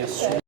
assurda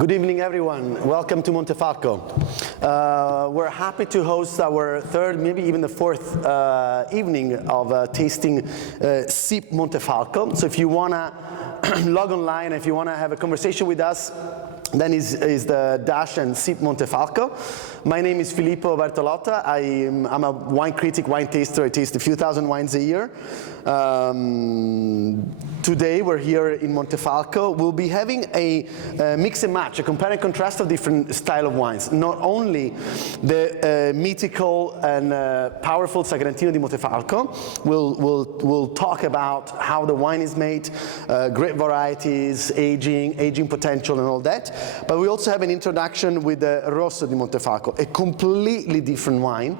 Good evening, everyone. Welcome to Montefalco. We're happy to host our third, maybe even the fourth evening of tasting Sip Montefalco. So if you want to log online, if you want to have a conversation with us, then is the dash and Sip Montefalco. My name is Filippo Bertolotta. I'm a wine critic, wine taster. I taste a few thousand wines a year. Today we're here in Montefalco. We'll be having a mix and match, a compare and contrast of different style of wines. Not only the mythical and powerful Sagrantino di Montefalco. We'll talk about how the wine is made, grape varieties, aging potential, and all that. But we also have an introduction with the Rosso di Montefalco, a completely different wine,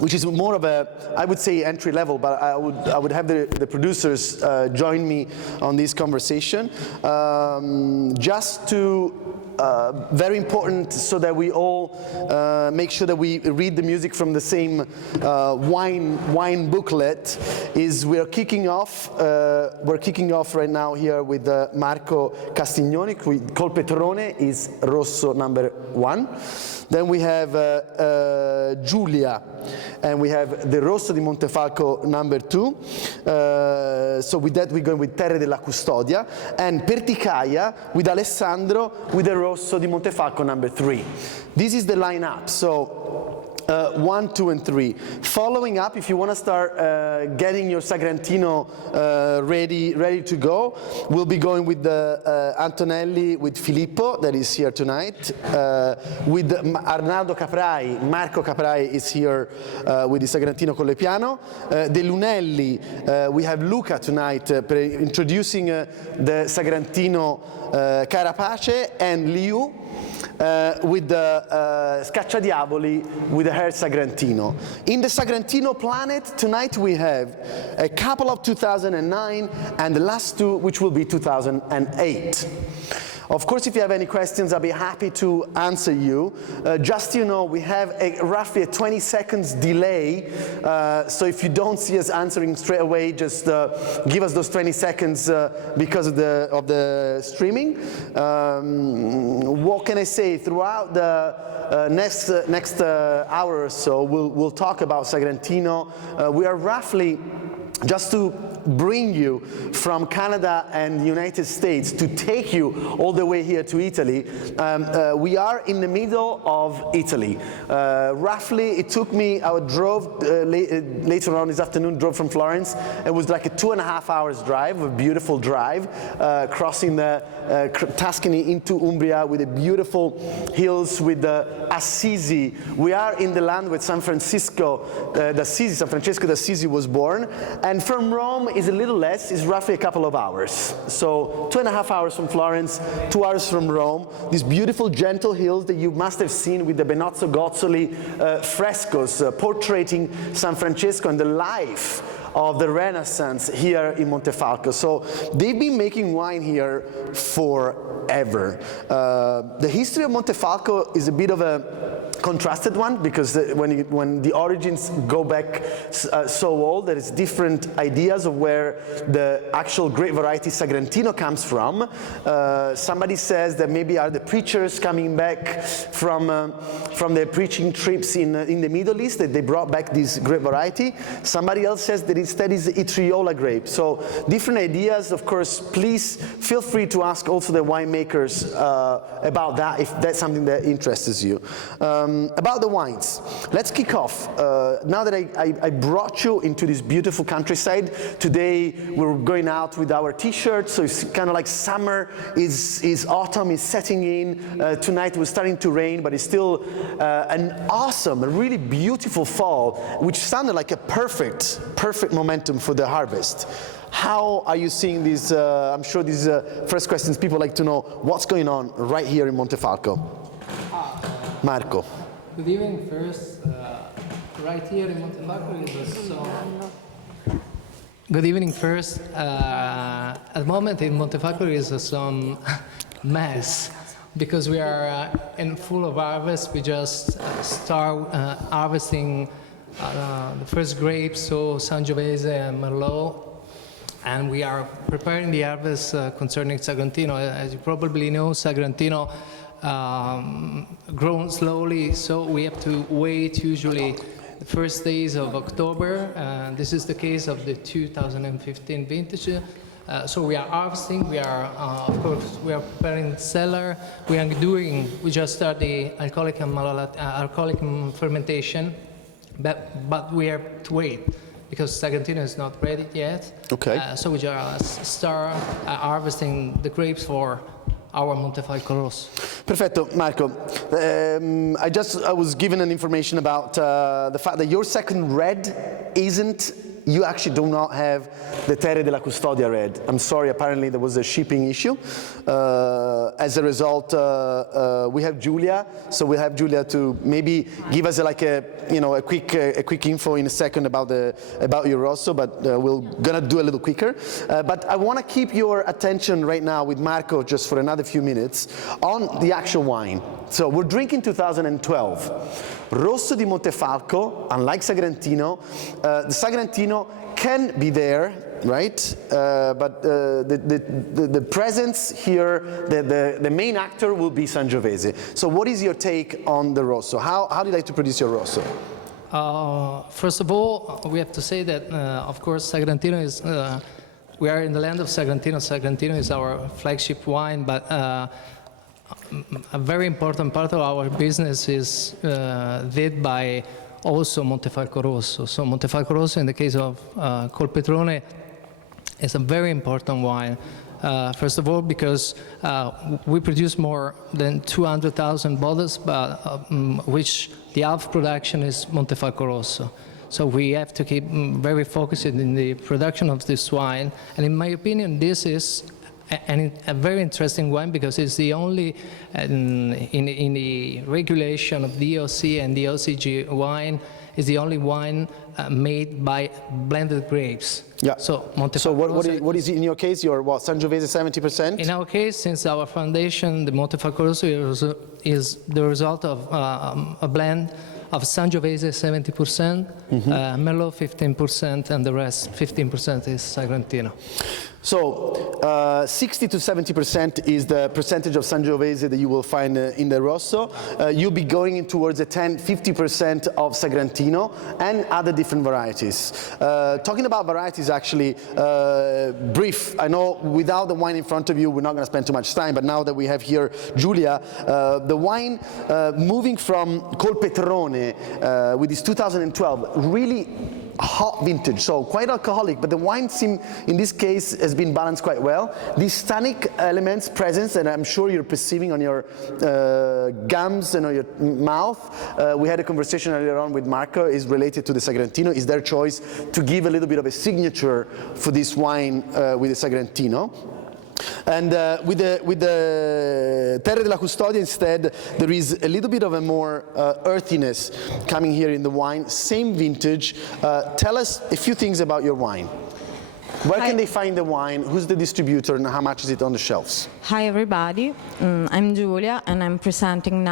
which is more of a, I would say, entry level, but I would have the producers join me on this conversation. Just to very important, so that we all make sure that we read the music from the same wine booklet. Is we're kicking off right now here with Marco Castiglioni. Col Petrone is Rosso number 1. Then we have Giulia, and we have the Rosso di Montefalco number 2. So with that we're going with Terre della Custodia, and Perticaia with Alessandro with the Rosso di Montefalco number 3. This is the lineup. So 1, 2, and 3. Following up, if you want to start getting your Sagrantino ready to go, we'll be going with the Antonelli with Filippo, that is here tonight, with Arnaldo Caprai. Marco Caprai is here with the Sagrantino con le piano. De Lunelli, we have Luca tonight introducing the Sagrantino Carapace, and Liu with the Scacciadiavoli with the Hair Sagrantino. In the Sagrantino planet, tonight we have a couple of 2009 and the last two, which will be 2008. Of course, if you have any questions, I'll be happy to answer you. Just so you know, we have roughly a 20 seconds delay, so if you don't see us answering straight away, just give us those 20 seconds because of the streaming. What can I say? Throughout the next hour or so, we'll talk about Sagrantino. We are roughly, just to bring you from Canada and the United States to take you all the way here to Italy, we are in the middle of Italy. Roughly, it took me, I drove later on this afternoon, drove from Florence. It was like a 2.5 hours drive, a beautiful drive, crossing the Tuscany into Umbria with the beautiful hills with the Assisi. We are in the land where San Francesco d'Assisi was born. And from Rome is a little less, is roughly a couple of hours. So 2.5 hours from Florence, 2 hours from Rome. These beautiful gentle hills that you must have seen with the Benozzo Gozzoli frescoes portraying San Francesco and the life of the Renaissance here in Montefalco. So they've been making wine here forever. The history of Montefalco is a bit of a contrasted one, because when the origins go back so old, there is different ideas of where the actual grape variety Sagrantino comes from. Somebody says that maybe are the preachers coming back from their preaching trips in the Middle East, that they brought back this grape variety. Somebody else says that instead is Itriola grape. So different ideas. Of course, please feel free to ask also the winemakers about that, if that's something that interests you. About the wines, let's kick off. Now that I brought you into this beautiful countryside, today we're going out with our t-shirts, so it's kind of like summer, is autumn is setting in. Tonight it was starting to rain, but it's still an awesome, a really beautiful fall, which sounded like a perfect momentum for the harvest. How are you seeing these? I'm sure these first questions, people like to know what's going on right here in Montefalco. Marco. Good evening. First, right here in Montefalco is Good evening. First, at the moment in Montefalco is some mess because we are in full of harvest. We just start harvesting the first grapes, so Sangiovese and Merlot. and we are preparing the harvest concerning Sagrantino. As you probably know, Sagrantino grows slowly, so we have to wait usually the first days of October. This is the case of the 2015 vintage. So we are harvesting, we are, of course, we are preparing the cellar, we just started the alcoholic and alcoholic fermentation, but we have to wait because Sagrantino is not ready yet. Okay. So we just start harvesting the grapes for our Montefalco Rosso. Perfetto, Marco. I was given an information about the fact that your second red isn't. You actually do not have the Terre della Custodia red. I'm sorry, apparently there was a shipping issue. As a result, we have Giulia, so we'll have Giulia to maybe give us a quick info in a second about your Rosso, but we're gonna do a little quicker. But I want to keep your attention right now with Marco just for another few minutes on the actual wine. So we're drinking 2012. Rosso di Montefalco, unlike Sagrantino, the Sagrantino can be there, right? But the presence here, the main actor will be Sangiovese. So what is your take on the Rosso? How do you like to produce your Rosso? First of all, we have to say that, of course, Sagrantino is, we are in the land of Sagrantino. Sagrantino is our flagship wine, but a very important part of our business is led by also Montefalco Rosso. So Montefalco Rosso, in the case of Colpetrone, is a very important wine. First of all, because we produce more than 200,000 bottles, but which the half production is Montefalco Rosso. So we have to keep very focused in the production of this wine. And in my opinion, this is a very interesting wine because it's the only, in the regulation of DOC and DOCG wine, is the only wine made by blended grapes. Yeah. So what is in your case? Your what? Sangiovese 70%? In our case, since our foundation, the Montefalco Rosso is the result of a blend of Sangiovese 70%, Merlot 15%, and the rest 15% is Sagrantino. So 60 to 70% is the percentage of Sangiovese that you will find in the Rosso. You'll be going in towards a 10-50% of Sagrantino and other different varieties. Talking about varieties, actually, brief. I know without the wine in front of you, we're not going to spend too much time, but now that we have here Giulia, the wine moving from Colpetrone with this 2012, really hot vintage, so quite alcoholic, but the wine in this case has been balanced quite well. These tannic elements presence, and I'm sure you're perceiving on your gums and on your mouth. We had a conversation earlier on with Marco, is related to the Sagrantino. Is their choice to give a little bit of a signature for this wine with the Sagrantino. And with the Terre della Custodia instead, there is a little bit of a more earthiness coming here in the wine. Same vintage. Tell us a few things about your wine. Where can they find the wine? Who's the distributor and how much is it on the shelves? Hi everybody, I'm Giulia and I'm presenting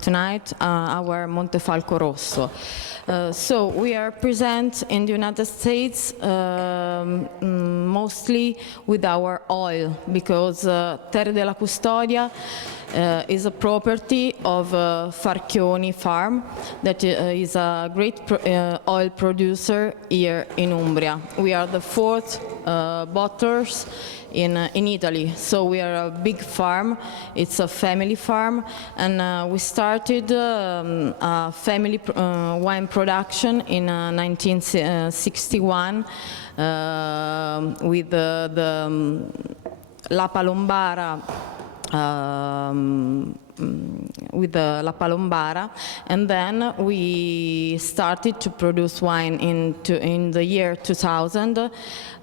tonight our Montefalco Rosso. So we are present in the United States mostly with our oil because Terre della Custodia is a property of Farchioni Farm that is a great oil producer here in Umbria. We are the fourth bottlers in Italy, so we are a big farm. It's a family farm, and we started a family wine production in 1961 with the La Palombara. With the La Palombara, and then we started to produce wine in the year 2000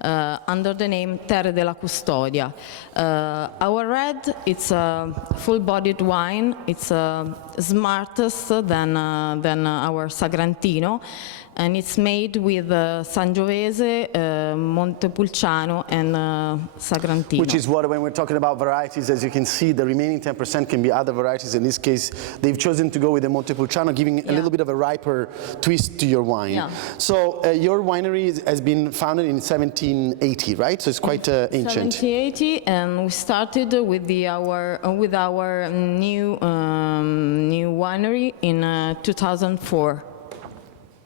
under the name Terre della Custodia. Our red, it's a full-bodied wine. It's smartest than our Sagrantino, and it's made with Sangiovese, Montepulciano, and Sagrantino. Which is what, when we're talking about varieties, as you can see, the remaining 10% can be other varieties varieties. In this case, they've chosen to go with the Montepulciano, giving a little bit of a riper twist to your wine. Yeah. So your winery has been founded in 1780, right? So it's quite ancient. 1780, and we started with our new winery in 2004.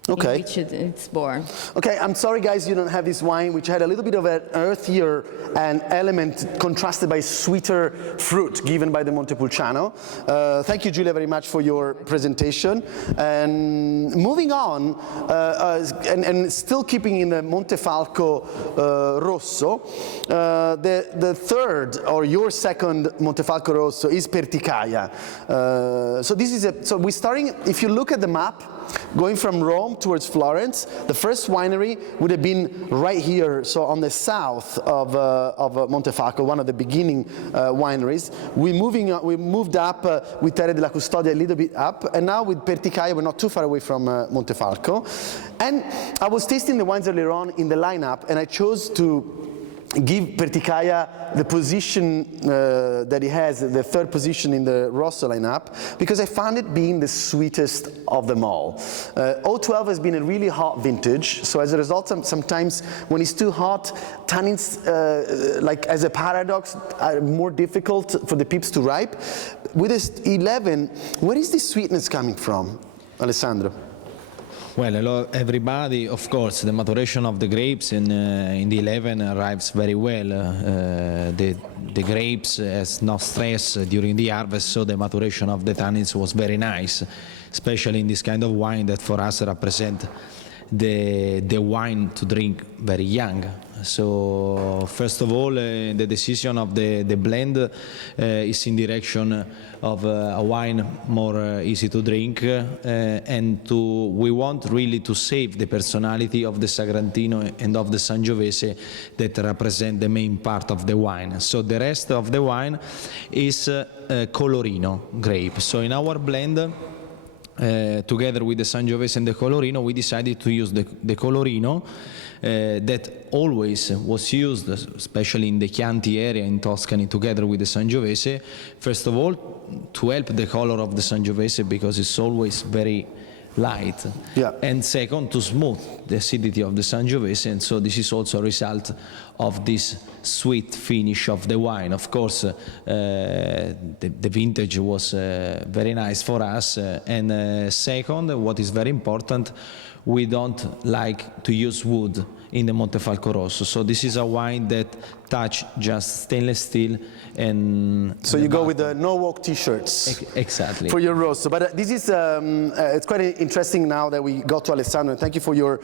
Okay. In which it's born. Okay, I'm sorry guys you don't have this wine, which had a little bit of an earthier and element contrasted by sweeter fruit given by the Montepulciano. Thank you, Giulia, very much for your presentation. And moving on, and still keeping in the Montefalco Rosso, the third, or your second Montefalco Rosso is Perticaia. So we're starting, if you look at the map, going from Rome towards Florence, the first winery would have been right here, so on the south of Montefalco, one of the beginning wineries. We moved up with Terre della Custodia a little bit up, and now with Perticaia we're not too far away from Montefalco. And I was tasting the wines earlier on in the lineup, and I chose to give Perticaia the position that it has, the third position in the Rosso lineup, because I found it being the sweetest of them all. 012 has been a really hot vintage, so as a result, sometimes when it's too hot, tannins, like as a paradox, are more difficult for the peeps to ripe. With this 11, where is this sweetness coming from, Alessandro? Well, hello everybody. Of course, the maturation of the grapes in the 11 arrives very well. The grapes has no stress during the harvest, so the maturation of the tannins was very nice, especially in this kind of wine that for us represent the wine to drink very young. So first of all, the decision of the blend is in direction of a wine more easy to drink, and we want really to save the personality of the Sagrantino and of the Sangiovese that represent the main part of the wine. So the rest of the wine is Colorino grape. So in our blend, together with the Sangiovese and the Colorino, we decided to use the Colorino that always was used, especially in the Chianti area in Tuscany, together with the Sangiovese. First of all, to help the color of the Sangiovese, because it's always very light. Yeah. And second, to smooth the acidity of the Sangiovese, and so this is also a result of this sweet finish of the wine. Of course, the vintage was very nice for us, and second, what is very important, we don't like to use wood in the Montefalco Rosso, so this is a wine that touch just stainless steel. And so you go with the no-walk t-shirts. Exactly. For your Rosso. But this is, it's quite interesting now that we got to Alessandro, and thank you for your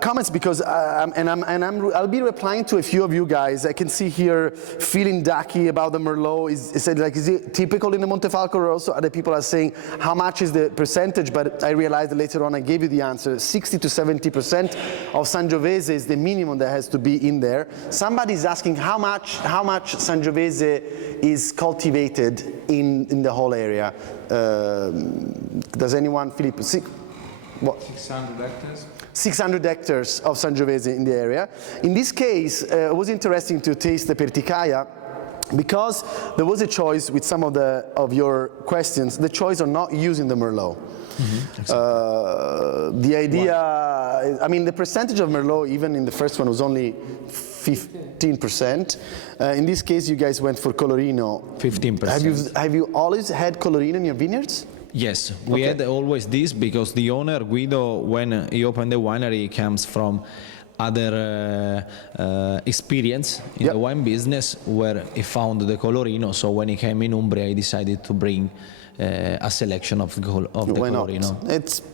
comments, because I'll be replying to a few of you guys. I can see here feeling ducky about the Merlot. Is it typical in the Montefalco Rosso? Other people are saying, how much is the percentage? But I realized that later on I gave you the answer. 60 to 70% of Sangiovese is the minimum that has to be in there. Somebody's asking how much Sangiovese is cultivated in the whole area. Does anyone, Filippo? What? 600 hectares. 600 hectares of Sangiovese in the area. In this case, it was interesting to taste the Perticaia, because there was a choice with some of your questions, the choice of not using the Merlot. Mm-hmm. The idea, I mean, the percentage of Merlot, even in the first one, was only 15%. In this case, you guys went for Colorino. 15%. Have you always had Colorino in your vineyards? Yes, we had always this, because the owner, Guido, when he opened the winery, he comes from other experience in the wine business, where he found the Colorino. So when he came in Umbria, he decided to bring a selection of the Colorino.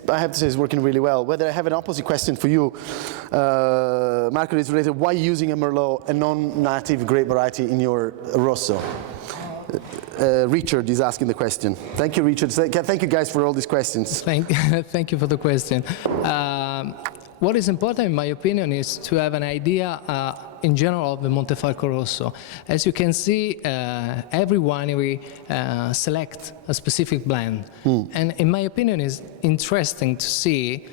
I have to say, it's working really well. Whether I have an opposite question for you, Marco, is related. Why using a Merlot, a non-native grape variety, in your Rosso? Richard is asking the question. Thank you, Richard. Thank you guys for all these questions. Thank you for the question. What is important, in my opinion, is to have an idea in general of the Montefalco Rosso. As you can see, every winery select a specific blend. And in my opinion, it's interesting to see,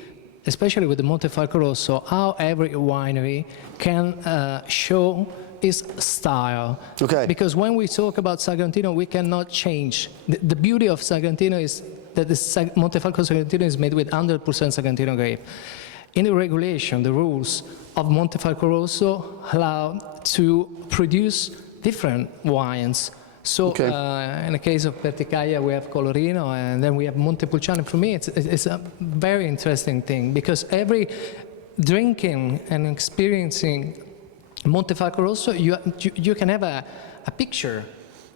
especially with the Montefalco Rosso, how every winery can show is style. Okay. Because when we talk about Sagrantino, we cannot change. The beauty of Sagrantino is that the Montefalco Sagrantino is made with 100% Sagrantino grape. In the regulation, the rules of Montefalco Rosso allow to produce different wines. So Okay. in the case of Perticaia, we have Colorino, and then we have Montepulciano. For me, it's a very interesting thing, because every drinking and experiencing Montefalco Rosso, you can have a picture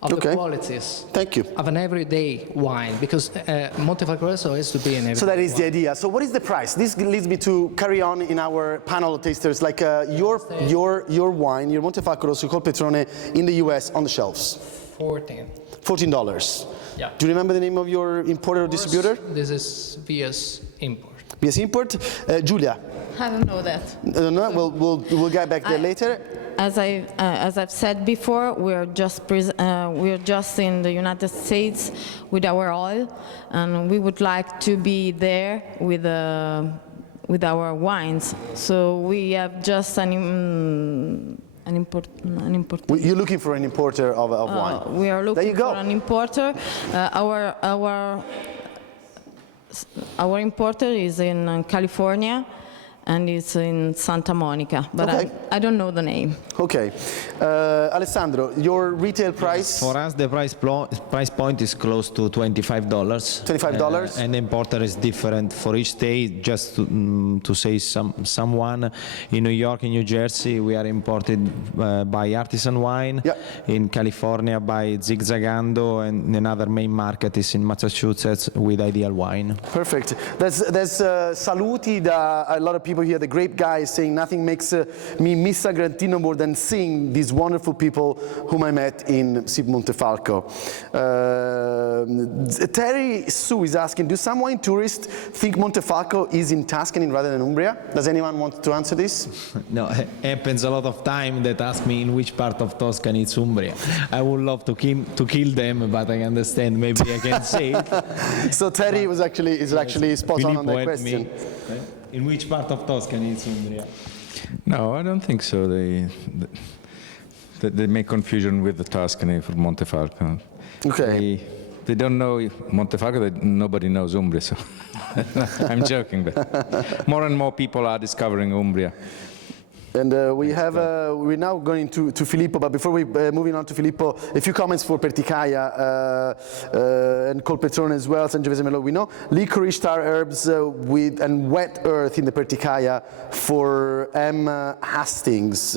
of Okay. the qualities Thank you. of an everyday wine, because Montefalco Rosso has to be an everyday So that is wine. the idea. So what is the price? This leads me to carry on in our panel of tasters, like your wine, your Montefalco Rosso col Petrone in the US on the shelves. 14. $14. Yeah. Do you remember the name of your importer or distributor? This is VS Import. BS Import. Giulia, I don't know that. no, we'll get back there later. As I've said before, we're just in the United States with our oil, and we would like to be there with our wines. So we have just an import. You're looking for an importer of wine. We are There you looking go. for an importer. Our importer is in California, and it's in Santa Monica, but Okay. I don't know the name. Okay. Alessandro, your retail price? For us, the price point is close to $25. $25? And the importer is different for each state. Just to say someone, in New York and New Jersey, we are imported by Artisan Wine. Yeah. In California by Zigzagando, and another main market is in Massachusetts with Ideal Wine. Perfect. There's saluti da a lot of people here. The grape guy is saying nothing makes me miss Sagrantino more than seeing these wonderful people whom I met in Sip Montefalco. Terry Sue is asking, do some wine tourists think Montefalco is in Tuscany rather than Umbria? Does anyone want to answer this? No, it happens a lot of time that ask me in which part of Tuscany it's Umbria. I would love to kill them, but I understand maybe I can say it. So Terry is actually spot on that helped question. me. In which part of Tuscany it's Umbria? No, I don't think so. They make confusion with the Tuscany for Montefalco. Okay. They don't know Montefalco. Nobody knows Umbria. So I'm joking, but more and more people are discovering Umbria. And we're now going to Filippo, but before we moving on to Filippo, a few comments for Perticaia and Col Petrone as well, Sangiovese Merlot. We know licorice, tar herbs and wet earth in the Perticaia for M. Hastings.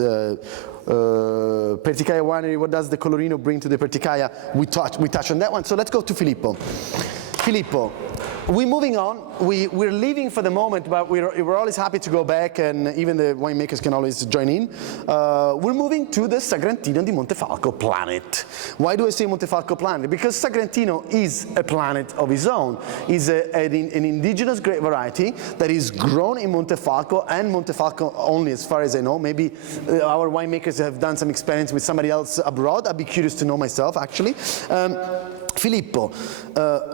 Perticaia Winery, what does the Colorino bring to the Perticaia? We touch on that one, so let's go to Filippo. Filippo, we're moving on. We're leaving for the moment, but we're always happy to go back, and even the winemakers can always join in. We're moving to the Sagrantino di Montefalco planet. Why do I say Montefalco planet? Because Sagrantino is a planet of its own. It's an indigenous grape variety that is grown in Montefalco, and Montefalco only, as far as I know. Maybe our winemakers have done some experiments with somebody else abroad. I'd be curious to know myself, actually. Filippo,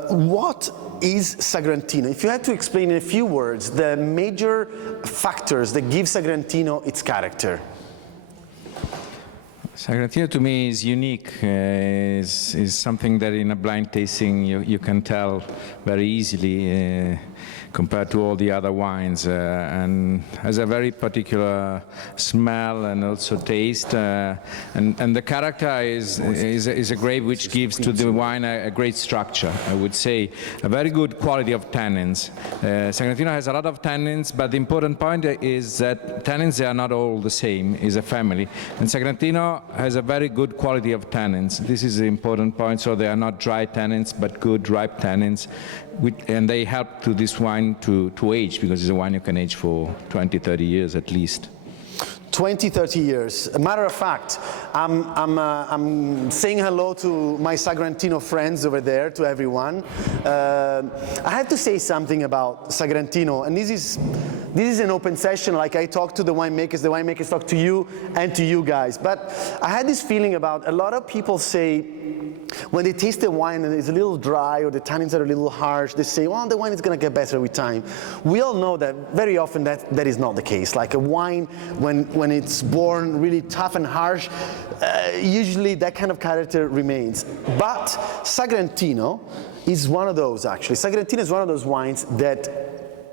what is Sagrantino? If you had to explain in a few words the major factors that give Sagrantino its character. Sagrantino to me is unique, is something that in a blind tasting you can tell very easily compared to all the other wines, and has a very particular smell and also taste, and the character is a grape which gives to the wine a great structure, I would say, a very good quality of tannins. Sagrantino has a lot of tannins, but the important point is that tannins, they are not all the same, is a family, and Sagrantino has a very good quality of tannins. This is the important point, so they are not dry tannins, but good ripe tannins, and they help to this wine to age, because it's a wine you can age for 20, 30 years at least. 20, 30 years. A matter of fact, I'm saying hello to my Sagrantino friends over there, to everyone. I have to say something about Sagrantino, and this is an open session, like I talk to the winemakers talk to you and to you guys. But I had this feeling about a lot of people say, when they taste the wine and it's a little dry or the tannins are a little harsh, they say, well, the wine is going to get better with time. We all know that very often that is not the case. Like a wine, when when it's born really tough and harsh, usually that kind of character remains. But Sagrantino is one of those, actually. Sagrantino is one of those wines that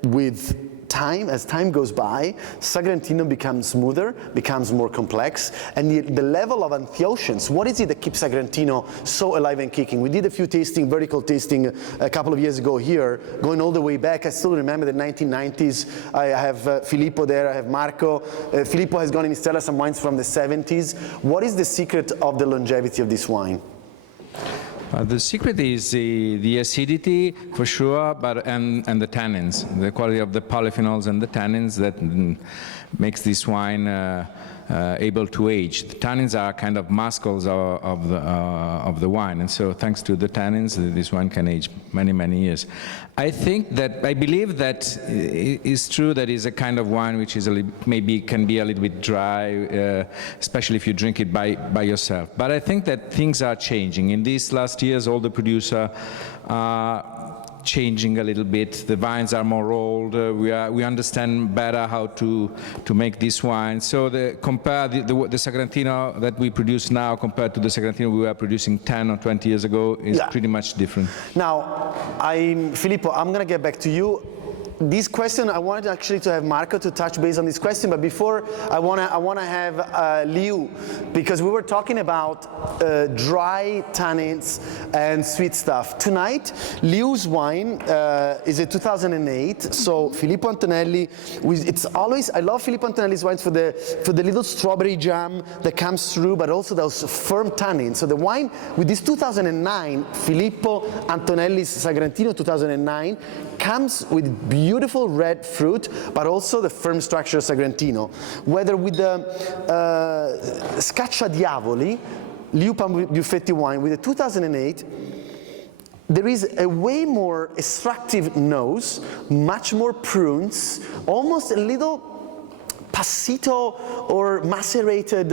with time, as time goes by, Sagrantino becomes smoother, becomes more complex, and the level of antioxidants, what is it that keeps Sagrantino so alive and kicking? We did a few vertical tasting a couple of years ago here, going all the way back. I still remember the 1990s. I have Filippo there, I have Marco. Filippo has gone in his cellar some wines from the 70s. What is the secret of the longevity of this wine? The secret is the acidity, for sure, and the tannins, the quality of the polyphenols and the tannins that makes this wine able to age. The tannins are kind of muscles of the wine, and so thanks to the tannins, this wine can age many, many years. I believe that it's true that it's a kind of wine which is maybe can be a little bit dry, especially if you drink it by yourself. But I think that things are changing. In these last years, all the producers are changing a little bit. The vines are more old. We understand better how to make this wine. So compare the Sagrantino that we produce now compared to the Sagrantino we were producing 10 or 20 years ago is pretty much different. Now, Filippo, I'm going to get back to you. This question, I wanted actually to have Marco to touch base on this question, but before I want to have Liu, because we were talking about dry tannins and sweet stuff. Tonight, Liu's wine is a 2008, so Filippo Antonelli, it's always, I love Filippo Antonelli's wines for the little strawberry jam that comes through, but also those firm tannins. So the wine with this 2009, Filippo Antonelli's Sagrantino 2009, comes with beautiful red fruit, but also the firm structure of Sagrantino. Whether with the Scacciadiavoli, Liu Buffetti wine with the 2008, there is a way more extractive nose, much more prunes, almost a little passito or macerated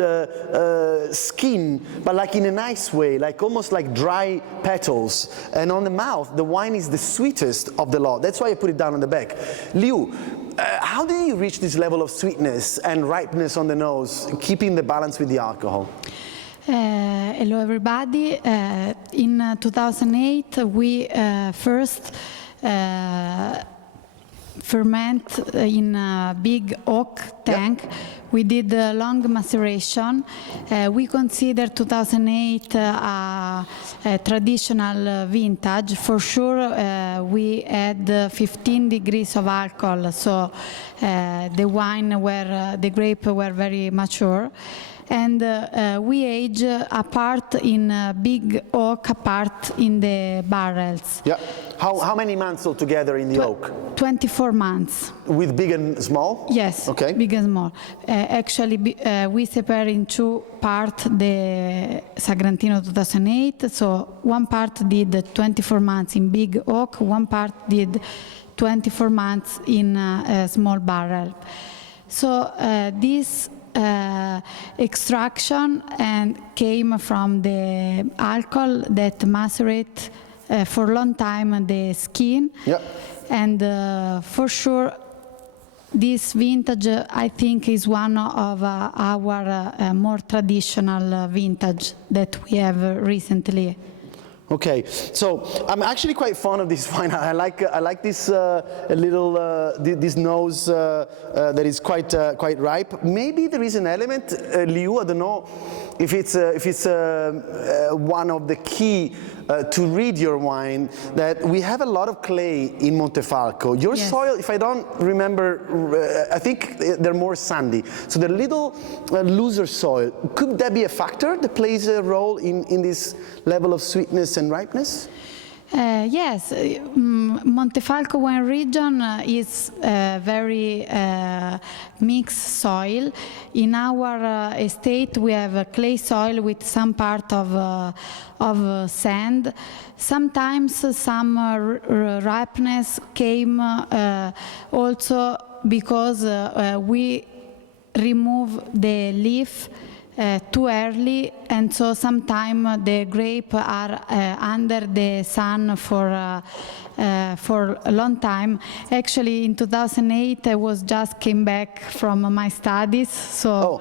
skin, but like in a nice way, like almost like dry petals. And on the mouth, the wine is the sweetest of the lot. That's why I put it down on the back. Liu, how do you reach this level of sweetness and ripeness on the nose, keeping the balance with the alcohol? Hello everybody. In 2008 we first ferment in a big oak tank. Yep. We did a long maceration. We consider 2008 a traditional vintage. For sure, we had 15 degrees of alcohol, so the grape were very mature. And we age apart in big oak, apart in the barrels. Yeah. How many months altogether in the oak? 24 months. With big and small? Yes, okay. Big and small. Actually, we separate in two parts the Sagrantino 2008. So one part did 24 months in big oak, one part did 24 months in a small barrel. So this extraction came from the alcohol that macerate for a long time the skin. Yep. And for sure this vintage I think is one of our more traditional vintage that we have recently. Okay, so I'm actually quite fond of this wine. I like this this nose that is quite ripe. Maybe there is an element, Liu, I don't know if it's one of the key to read your wine, that we have a lot of clay in Montefalco. Your soil, if I don't remember, I think they're more sandy. So they're a little looser soil. Could that be a factor that plays a role in this level of sweetness and ripeness? Yes, Montefalco wine region is very mixed soil. In our estate we have a clay soil with some part of sand. Sometimes some ripeness came also because we remove the leaf too early, and so sometimes the grape are under the sun for a long time. Actually, in 2008, I was just came back from my studies, so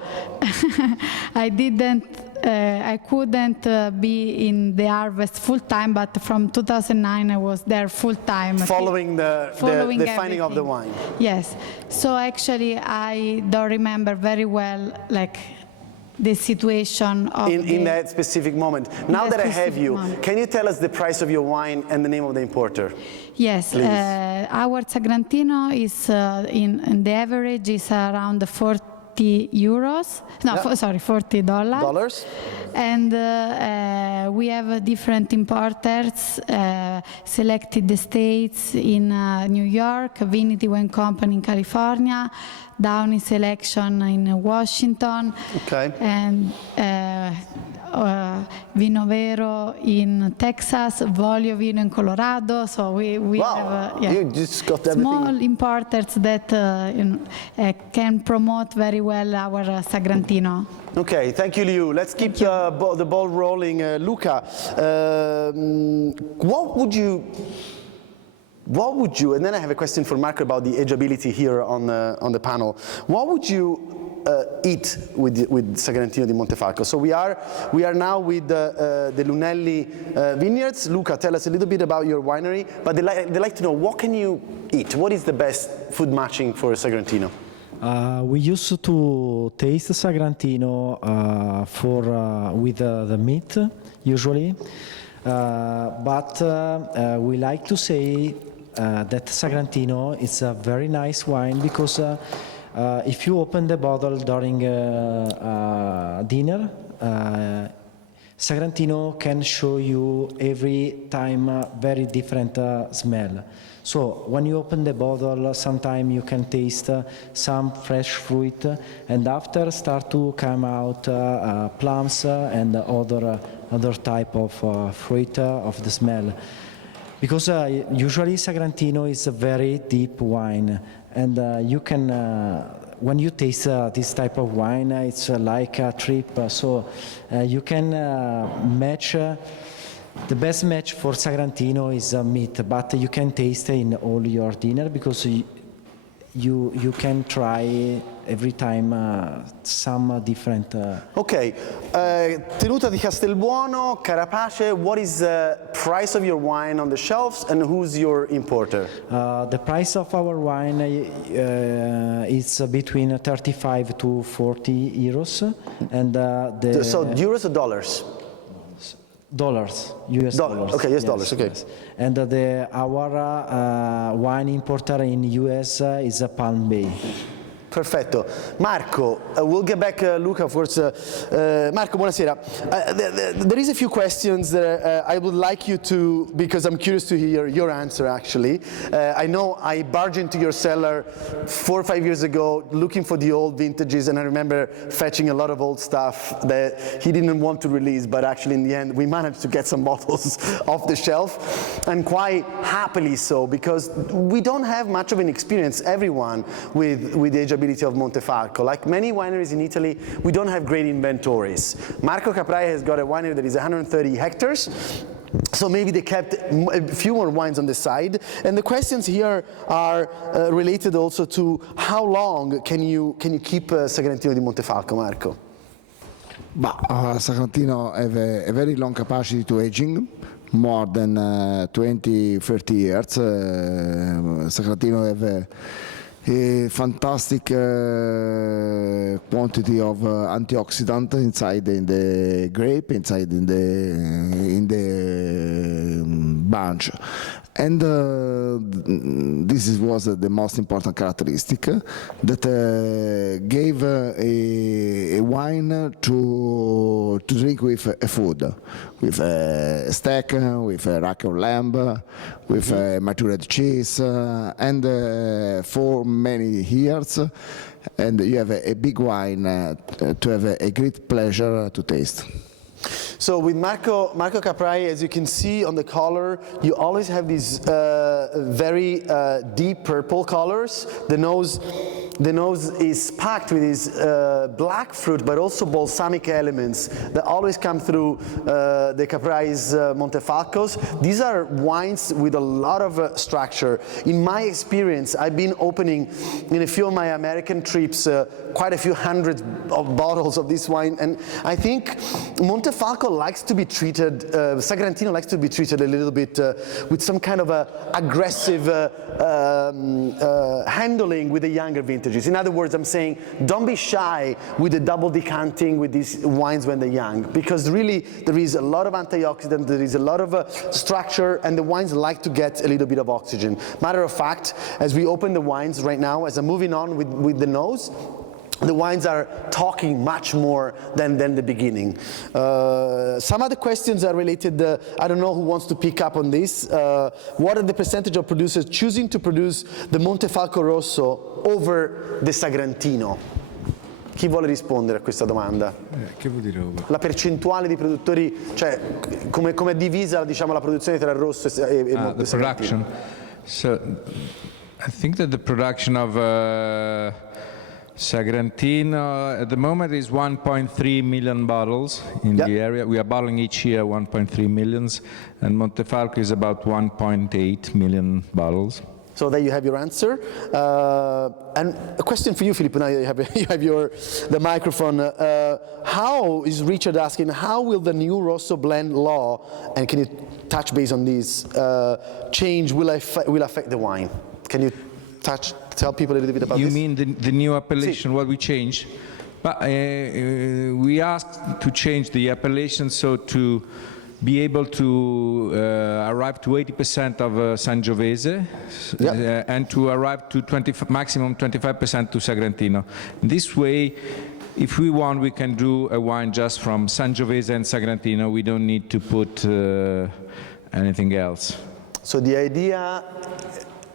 I couldn't be in the harvest full time, but from 2009 I was there full time. Following the finding of the wine. Yes. So actually I don't remember very well like the situation of in that specific moment. Now that I have you, can you tell us the price of your wine and the name of the importer? Yes, our Sagrantino is in the average is around 40 euros. No, sorry, $40. Dollars. And we have different importers, Selected Estates in New York, Vinity Wine Company in California, Downey Selection in Washington, and Vino Vero in Texas, Voglio Vino in Colorado. So we have you just got everything. Small importers that can promote very well our Sagrantino. Okay, thank you, Liu. Let's keep the ball rolling. Luca, what would you, and then I have a question for Marco about the ageability here on the panel. What would you eat with Sagrantino di Montefalco? So we are now with the Lunelli vineyards. Luca, tell us a little bit about your winery, but they like to know, what can you eat? What is the best food matching for Sagrantino? We used to taste Sagrantino with the meat usually, but we like to say that Sagrantino is a very nice wine because if you open the bottle during dinner, Sagrantino can show you every time very different smell. So when you open the bottle, sometimes you can taste some fresh fruit, and after start to come out plums and other type of fruit of the smell. Because usually Sagrantino is a very deep wine, and you can when you taste this type of wine, it's like a trip. So you can match. The best match for Sagrantino is meat, but you can taste in all your dinner because you can try every time some different. Okay, Tenuta di Castelbuono, Carapace, what is the price of your wine on the shelves and who's your importer? The price of our wine is between 35 to 40 euros, and so euros or dollars? Dollars, US dollars. Okay, US dollars, okay. Yes. And our wine importer in US is Palm Bay. Perfetto. Marco, we'll get back, Luca, of course. Marco, buonasera. There is a few questions that I would like you to, because I'm curious to hear your answer, actually. I know I barged into your cellar 4 or 5 years ago looking for the old vintages, and I remember fetching a lot of old stuff that he didn't want to release, but actually in the end we managed to get some bottles off the shelf, and quite happily so, because we don't have much of an experience, everyone, with the ageability of Montefalco. Like many wineries in Italy, we don't have great inventories. Marco Caprai has got a winery that is 130 hectares, so maybe they kept a few more wines on the side. And the questions here are related also to how long can you keep Sagrantino di Montefalco, Marco? Sagrantino have a very long capacity to aging, more than 20-30 years. Sagrantino have a fantastic quantity of antioxidant inside in the grape, inside in the bunch, and this was the most important characteristic that gave a wine to drink with a food, with a steak, with a rack of lamb, with a matured cheese, and for many years, and you have a big wine to have a great pleasure to taste. So with Marco Caprai, as you can see on the color, you always have these very deep purple colors. The nose the nose is packed with these black fruit, but also balsamic elements that always come through the Caprari's Montefalcos. These are wines with a lot of structure. In my experience, I've been opening in a few of my American trips quite a few hundred of bottles of this wine, and I think Montefalco likes to be treated, Sagrantino likes to be treated a little bit with some kind of aggressive handling with the younger vintages. In other words, I'm saying don't be shy with the double decanting with these wines when they're young, because really there is a lot of antioxidant, there is a lot of structure, and the wines like to get a little bit of oxygen. Matter of fact, as we open the wines right now, as I'm moving on with the nose, the wines are talking much more than the beginning. Some other questions are related, I don't know who wants to pick up on this. What are the percentage of producers choosing to produce the Montefalco Rosso over the Sagrantino? Chi vuole rispondere a questa domanda? Che vuol dire over? La percentuale di produttori, cioè come è divisa, diciamo, la produzione tra il rosso e the production. So I think that the production of Sagrantino at the moment is 1.3 million bottles in the area. We are bottling each year 1.3 millions, and Montefalco is about 1.8 million bottles. So there you have your answer. And a question for you, Filippo, now you have the microphone. How is Richard asking, how will the new Rosso blend law, and can you touch base on this, change, will affect the wine? Can you tell people a little bit about this? You mean the new appellation, what we changed? But we asked to change the appellation so to be able to arrive to 80% of Sangiovese and to arrive to maximum 25% to Sagrantino. This way, if we want, we can do a wine just from Sangiovese and Sagrantino. We don't need to put anything else. So the idea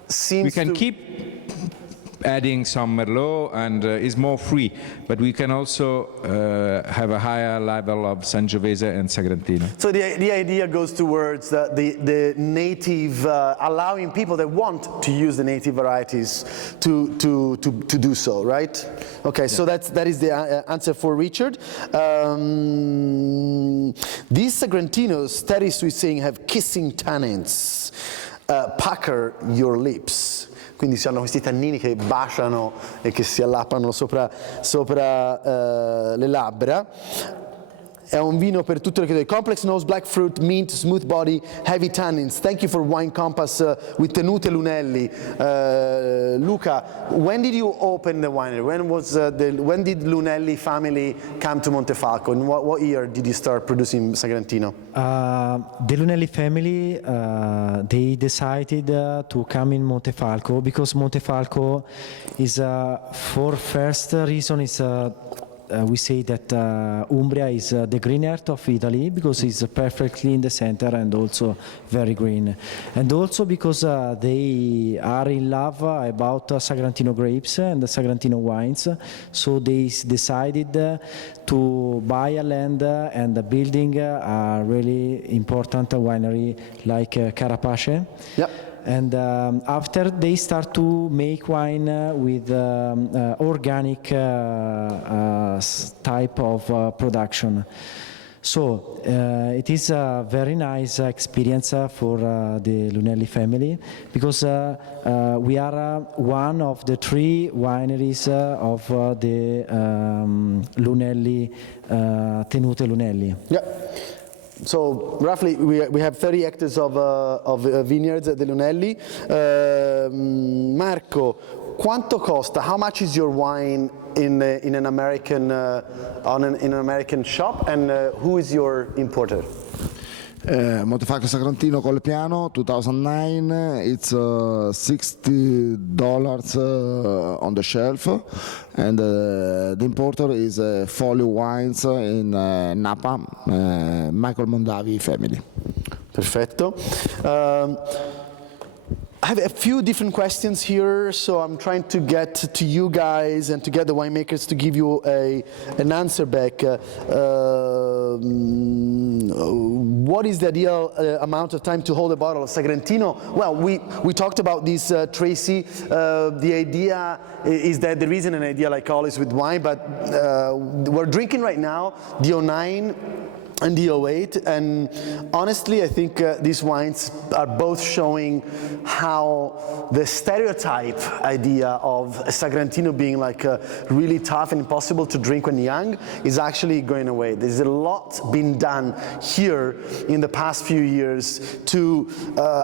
seems we can keep adding some Merlot and is more free, but we can also have a higher level of Sangiovese and Sagrantino. So the idea goes towards the native, allowing people that want to use the native varieties to do so, right? Okay, so that is the answer for Richard. These Sagrantinos, Terry is saying, have kissing tannins. Pucker your lips. Quindi si hanno questi tannini che baciano e che si allappano sopra le labbra. È un vino per tutte le categorie. Complex nose, black fruit, mint, smooth body, heavy tannins. Thank you for Wine Compass with Tenute Lunelli. Luca, when did you open the winery? When did Lunelli family come to Montefalco? In what year did you start producing Sagrantino? The Lunelli family, they decided to come in Montefalco because Montefalco is, for first reason, is we say that Umbria is the green earth of Italy because it's perfectly in the center and also very green. And also because they are in love about Sagrantino grapes and the Sagrantino wines, so they decided to buy a land and building a really important winery like Carapace. Yep. And after they start to make wine with organic type of production. So it is a very nice experience for the Lunelli family because we are one of the 3 wineries of the Lunelli, Tenute Lunelli. Yeah. So roughly we have 30 hectares of vineyards at the Lunelli. Marco, quanto costa? How much is your wine in an American in an American shop, and who is your importer? Montefalco Sagrantino Collepiano 2009, it's $60 on the shelf, and the importer is Folio Wines in Napa, Michael Mondavi family. Perfetto. I have a few different questions here, so I'm trying to get to you guys and to get the winemakers to give you an answer back. what is the ideal amount of time to hold a bottle of Sagrantino? Well, we talked about this, Tracy. The idea is that there isn't an idea like always with wine, but we're drinking right now the 09 and the 08, and honestly I think these wines are both showing how the stereotype idea of Sagrantino being like really tough and impossible to drink when young is actually going away. There's a lot been done here in the past few years to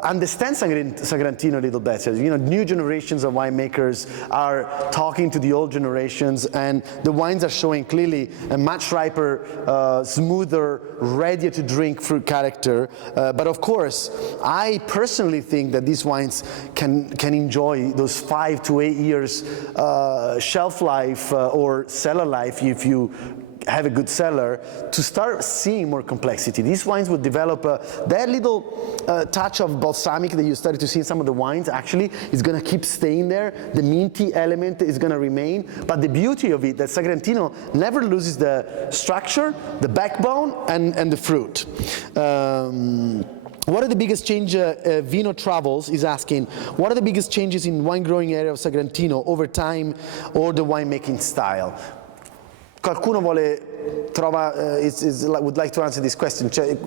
understand Sagrantino a little better. You know, new generations of winemakers are talking to the old generations, and the wines are showing clearly a much riper, smoother, readier to drink fruit character, but of course I personally think that these wines can enjoy those 5 to 8 years shelf life or cellar life if you have a good cellar, to start seeing more complexity. These wines would develop that little touch of balsamic that you started to see in some of the wines. Actually, is going to keep staying there. The minty element is going to remain, but the beauty of it that Sagrantino never loses the structure, the backbone, and the fruit. What are the biggest changes, Vino Travels is asking, what are the biggest changes in wine growing area of Sagrantino over time or the winemaking style? Qualcuno would like to answer this question, cioè,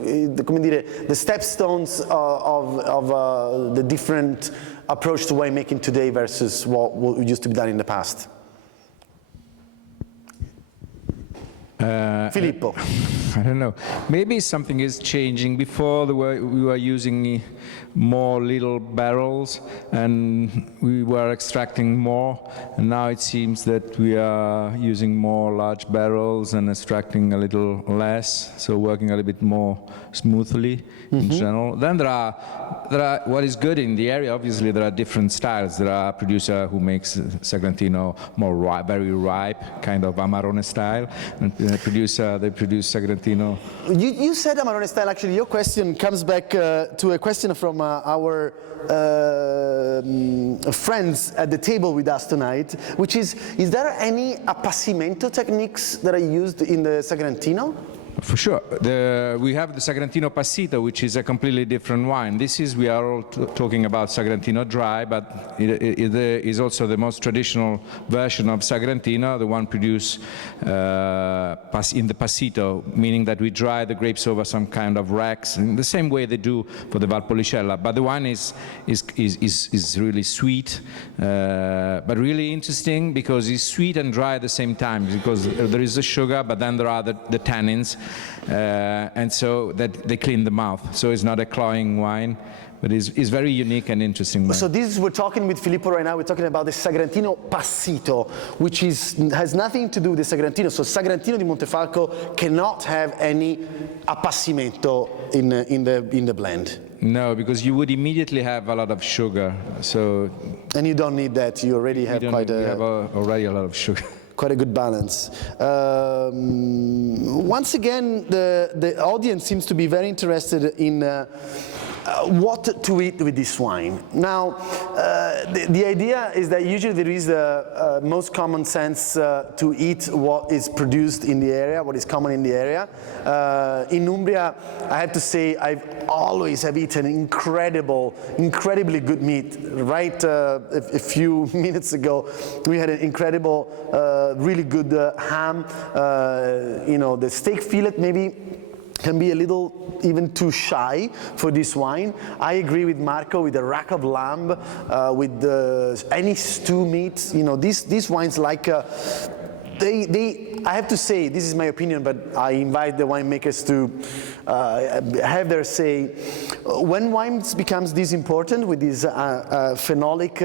come dire, the stepstones of the different approach to winemaking today versus what used to be done in the past. Filippo. I don't know. Maybe something is changing. Before we were using more little barrels and we were extracting more, and now it seems that we are using more large barrels and extracting a little less, so working a little bit more smoothly in general. Then there are what is good in the area. Obviously there are different styles. There are producers who makes Sagrantino more ripe, very ripe, kind of Amarone style, and they produce Sagrantino. You said Amarone style. Actually, your question comes back to a question from our friends at the table with us tonight, which is there any appassimento techniques that are used in the Sagrantino? For sure. We have the Sagrantino Passito, which is a completely different wine. We are all talking about Sagrantino dry, but it is also the most traditional version of Sagrantino, the one produced in the Passito, meaning that we dry the grapes over some kind of racks, in the same way they do for the Valpolicella. But the wine is really sweet, but really interesting because it's sweet and dry at the same time, because there is the sugar, but then there are the tannins. And so that they clean the mouth. So it's not a cloying wine, but it's very unique and interesting wine. So we're talking with Filippo right now, we're talking about the Sagrantino Passito, which has nothing to do with the Sagrantino. So Sagrantino di Montefalco cannot have any appassimento in the blend. No, because you would immediately have a lot of sugar. And you don't need that, you already have already a lot of sugar. Quite a good balance. Once again, the audience seems to be very interested in what to eat with this wine. Now, the idea is that usually there is a most common sense to eat what is produced in the area, what is common in the area. In Umbria, I have to say, I've always eaten incredibly good meat. Right, a few minutes ago, we had an incredible, really good ham. You know, the steak fillet maybe can be a little even too shy for this wine. I agree with Marco with the rack of lamb, with any stew meat. You know, these wines like. I have to say, this is my opinion, but I invite the winemakers to have their say. When wines becomes this important with this phenolic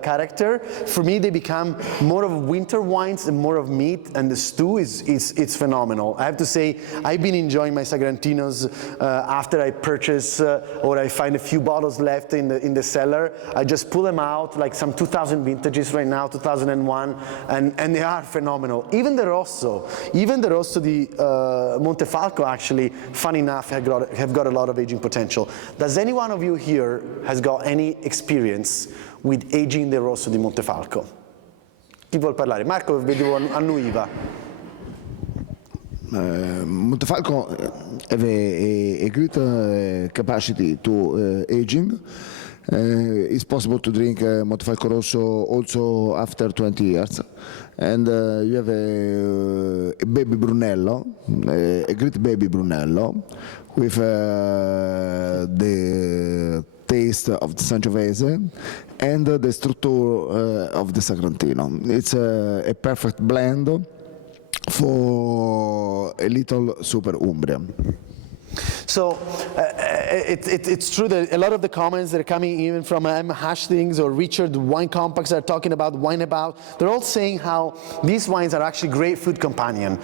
character, for me they become more of winter wines and more of meat, and the stew it's phenomenal. I have to say, I've been enjoying my Sagrantinos after I purchase or I find a few bottles left in the cellar. I just pull them out, like some 2000 vintages right now, 2001, and they are phenomenal. Even the Rosso di Montefalco actually, funny enough, have got a lot of aging potential. Does any one of you here has got any experience with aging the Rosso di Montefalco? Chi vuol parlare? Marco, vedevo annuiva. Montefalco have a great capacity to aging. It's possible to drink Montefalco Rosso also after 20 years. And you have a baby Brunello, a great baby Brunello, with the taste of the Sangiovese and the structure of the Sagrantino. It's a perfect blend for a little Super Umbria. So it's true that a lot of the comments that are coming even from Hastings or Richard Wine Compacts are talking about Wine About. They're all saying how these wines are actually great food companion.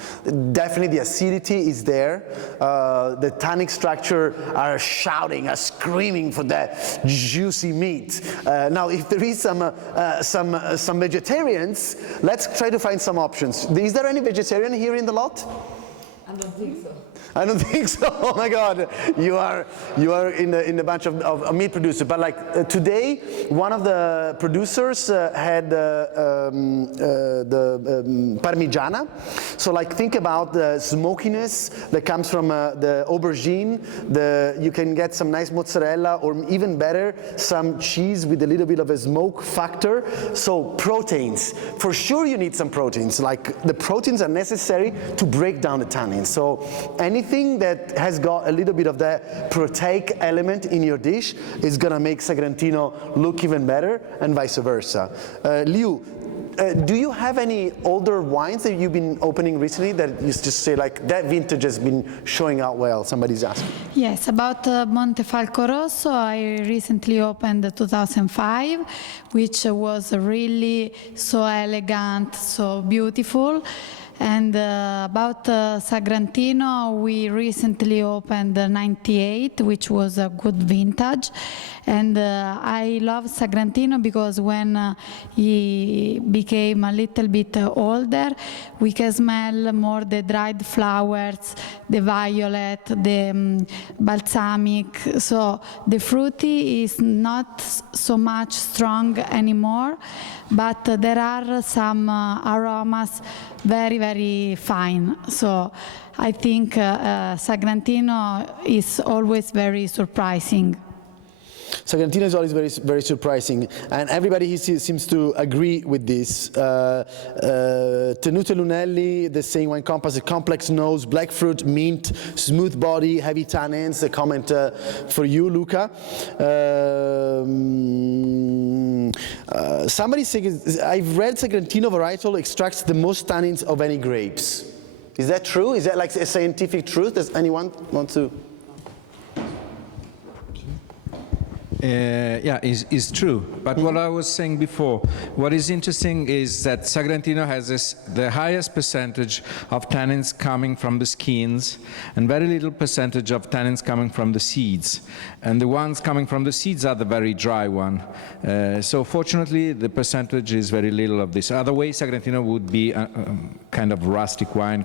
Definitely the acidity is there. The tannic structure are shouting, are screaming for that juicy meat. Now, if there is some vegetarians, let's try to find some options. Is there any vegetarian here in the lot? I don't think so. I don't think so. Oh my God, you are in the bunch of meat producers. But like today, one of the producers had the Parmigiana. So like think about the smokiness that comes from the aubergine. You can get some nice mozzarella, or even better, some cheese with a little bit of a smoke factor. So proteins, for sure you need some proteins. Like the proteins are necessary to break down the tannins. So anything that has got a little bit of that proteic element in your dish is going to make Sagrantino look even better, and vice versa. Liu, do you have any older wines that you've been opening recently that you just say like that vintage has been showing out well? Somebody's asking. Yes, about Montefalco Rosso, I recently opened 2005, which was really so elegant, so beautiful. And about Sagrantino, we recently opened 98, which was a good vintage. And I love Sagrantino because when he became a little bit older, we can smell more the dried flowers, the violet, the balsamic. So the fruity is not so much strong anymore, but there are some aromas very, very fine. So I think Sagrantino is always very surprising. Sagrantino is always very, very surprising, and everybody seems to agree with this. Tenute Lunelli, the same Wine Compass, a complex nose, black fruit, mint, smooth body, heavy tannins. A comment for you, Luca. Somebody says, I've read Sagrantino varietal extracts the most tannins of any grapes. Is that true? Is that like a scientific truth? Does anyone want to? Yeah, is true. But what I was saying before, what is interesting is that Sagrantino has the highest percentage of tannins coming from the skins and very little percentage of tannins coming from the seeds. And the ones coming from the seeds are the very dry one. So fortunately, the percentage is very little of this. Otherwise, Sagrantino would be a kind of rustic wine,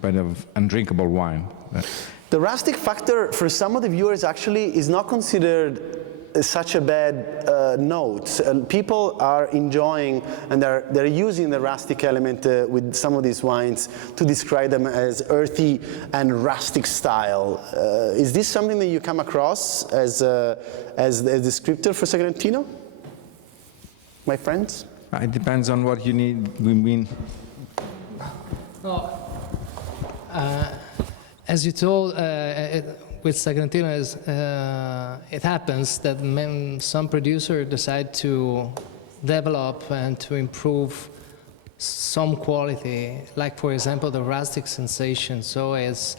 kind of undrinkable wine. The rustic factor for some of the viewers actually is not considered such a bad note. People are enjoying and they're using the rustic element with some of these wines to describe them as earthy and rustic style. Is this something that you come across as a descriptor for Sagrantino, my friends? It depends on what you need. We mean. No, as you told, with Sagrantino, it happens that some producers decide to develop and to improve some quality, like for example the rustic sensation. So it's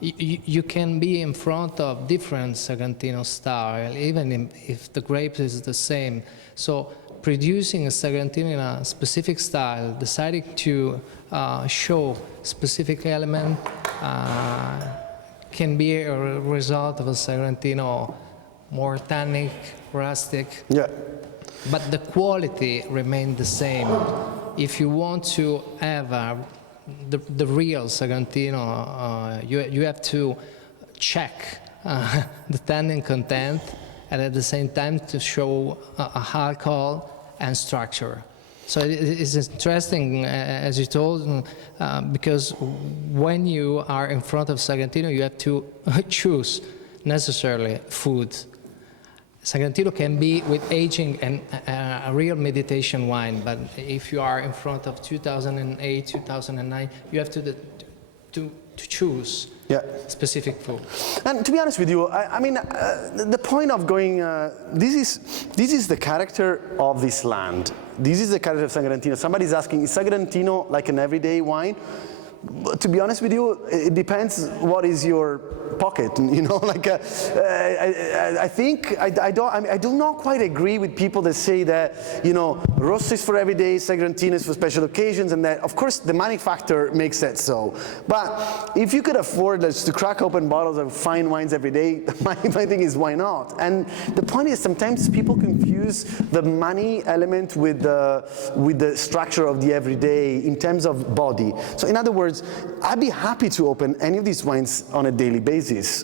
you can be in front of different Sagrantino style, even if the grape is the same. So producing a Sagrantino in a specific style, deciding to show specific element can be a result of a Sagrantino more tannic, rustic. Yeah. But the quality remains the same. If you want to have the real Sagrantino, you have to check the tannin content and at the same time to show alcohol and structure. So it's interesting, as you told, because when you are in front of Sagrantino, you have to choose necessarily food. Sagrantino can be with aging and a real meditation wine, but if you are in front of 2008, 2009, you have to choose specific food. And to be honest with you, I mean, the point of going, this is the character of this land. This is the character of Sagrantino. Somebody's asking, is Sagrantino like an everyday wine? To be honest with you, it depends what is your pocket, you know, like I think I do not quite agree with people that say that, you know, Rosso is for every day, Sagrantino is for special occasions, and that of course the money factor makes that so. But if you could afford to crack open bottles of fine wines every day, my thing is why not? And the point is sometimes people confuse the money element with the structure of the everyday in terms of body. So in other words, I'd be happy to open any of these wines on a daily basis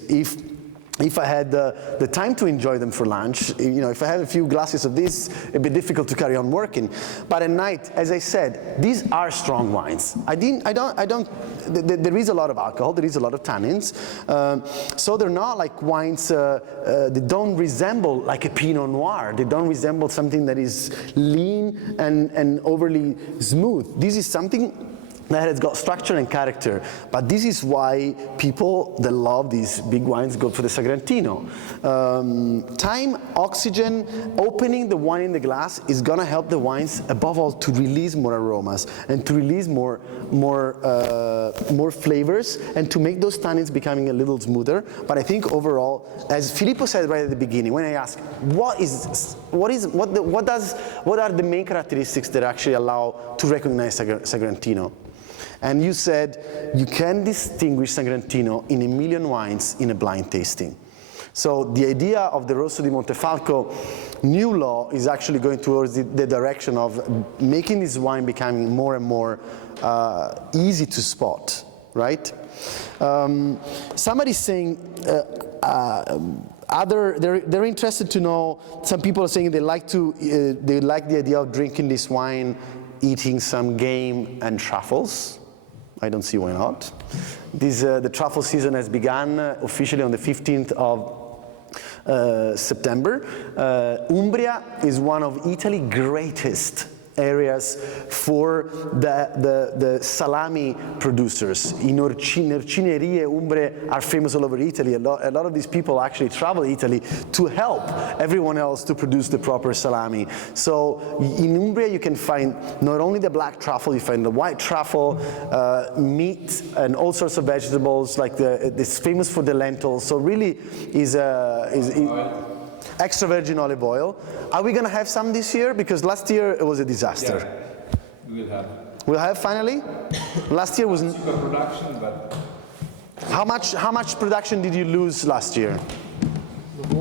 if I had the time to enjoy them for lunch. You know, if I had a few glasses of this, it'd be difficult to carry on working. But at night, as I said, these are strong wines. There is a lot of alcohol, there is a lot of tannins, so they're not like wines, they don't resemble like a Pinot Noir. They don't resemble something that is lean and overly smooth. This is something that has got structure and character, but this is why people that love these big wines go for the Sagrantino. Time, oxygen, opening the wine in the glass is gonna help the wines, above all, to release more aromas and to release more flavors and to make those tannins becoming a little smoother. But I think overall, as Filippo said right at the beginning, when I asked what are the main characteristics that actually allow to recognize Sagrantino? And you said you can distinguish Sagrantino in a million wines in a blind tasting. So the idea of the Rosso di Montefalco new law is actually going towards the direction of making this wine becoming more and more easy to spot, right? Somebody's saying they're interested to know. Some people are saying they like the idea of drinking this wine, eating some game and truffles. I don't see why not. The truffle season has begun officially on the 15th of September. Umbria is one of Italy's greatest areas for the salami producers. Orcinerie Umbre are famous all over Italy. A lot of these people actually travel Italy to help everyone else to produce the proper salami. So in Umbria you can find not only the black truffle, you find the white truffle, meat and all sorts of vegetables, like it's famous for the lentils. So really is extra virgin olive oil. Are we going to have some this year? Because last year it was a disaster. Yeah, we'll have. We'll have finally? Last year was... Super production, but... How much production did you lose last year? The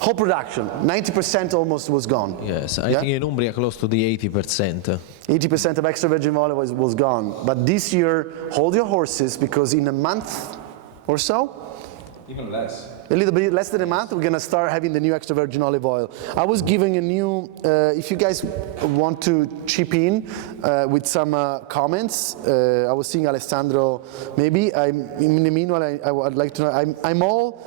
whole production. 90% almost was gone. Yes, I think in Umbria close to the 80%. 80% of extra virgin olive oil was gone. But this year, hold your horses, because in a month or so, even less. A little bit less than a month, we're going to start having the new extra virgin olive oil. I was giving a new, if you guys want to chip in with some comments, I was seeing Alessandro, maybe, in the meanwhile, I would like to know, I'm all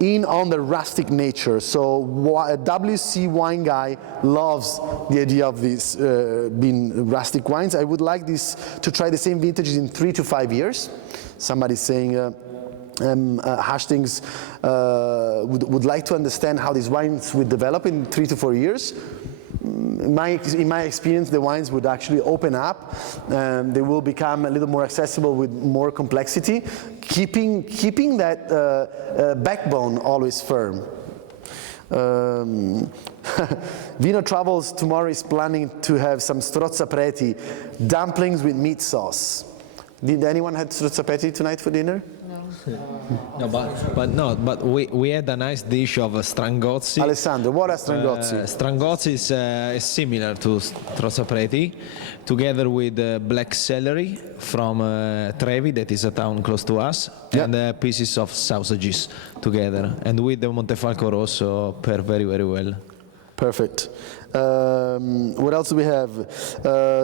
in on the rustic nature, so a WC wine guy loves the idea of this being rustic wines. I would like this to try the same vintages in 3 to 5 years. Somebody's saying, Hastings would like to understand how these wines would develop in 3 to 4 years. In my experience, the wines would actually open up. They will become a little more accessible with more complexity, keeping that backbone always firm. Vino Travels tomorrow is planning to have some strozzapreti, dumplings with meat sauce. Did anyone have strozzapreti tonight for dinner? No, but we had a nice dish of strangozzi. Alessandro, what are strangozzi? Strangozzi is similar to strozzapreti, together with black celery from Trevi, that is a town close to us, and pieces of sausages together, and with the Montefalco Rosso pair very, very well. Perfect. What else do we have?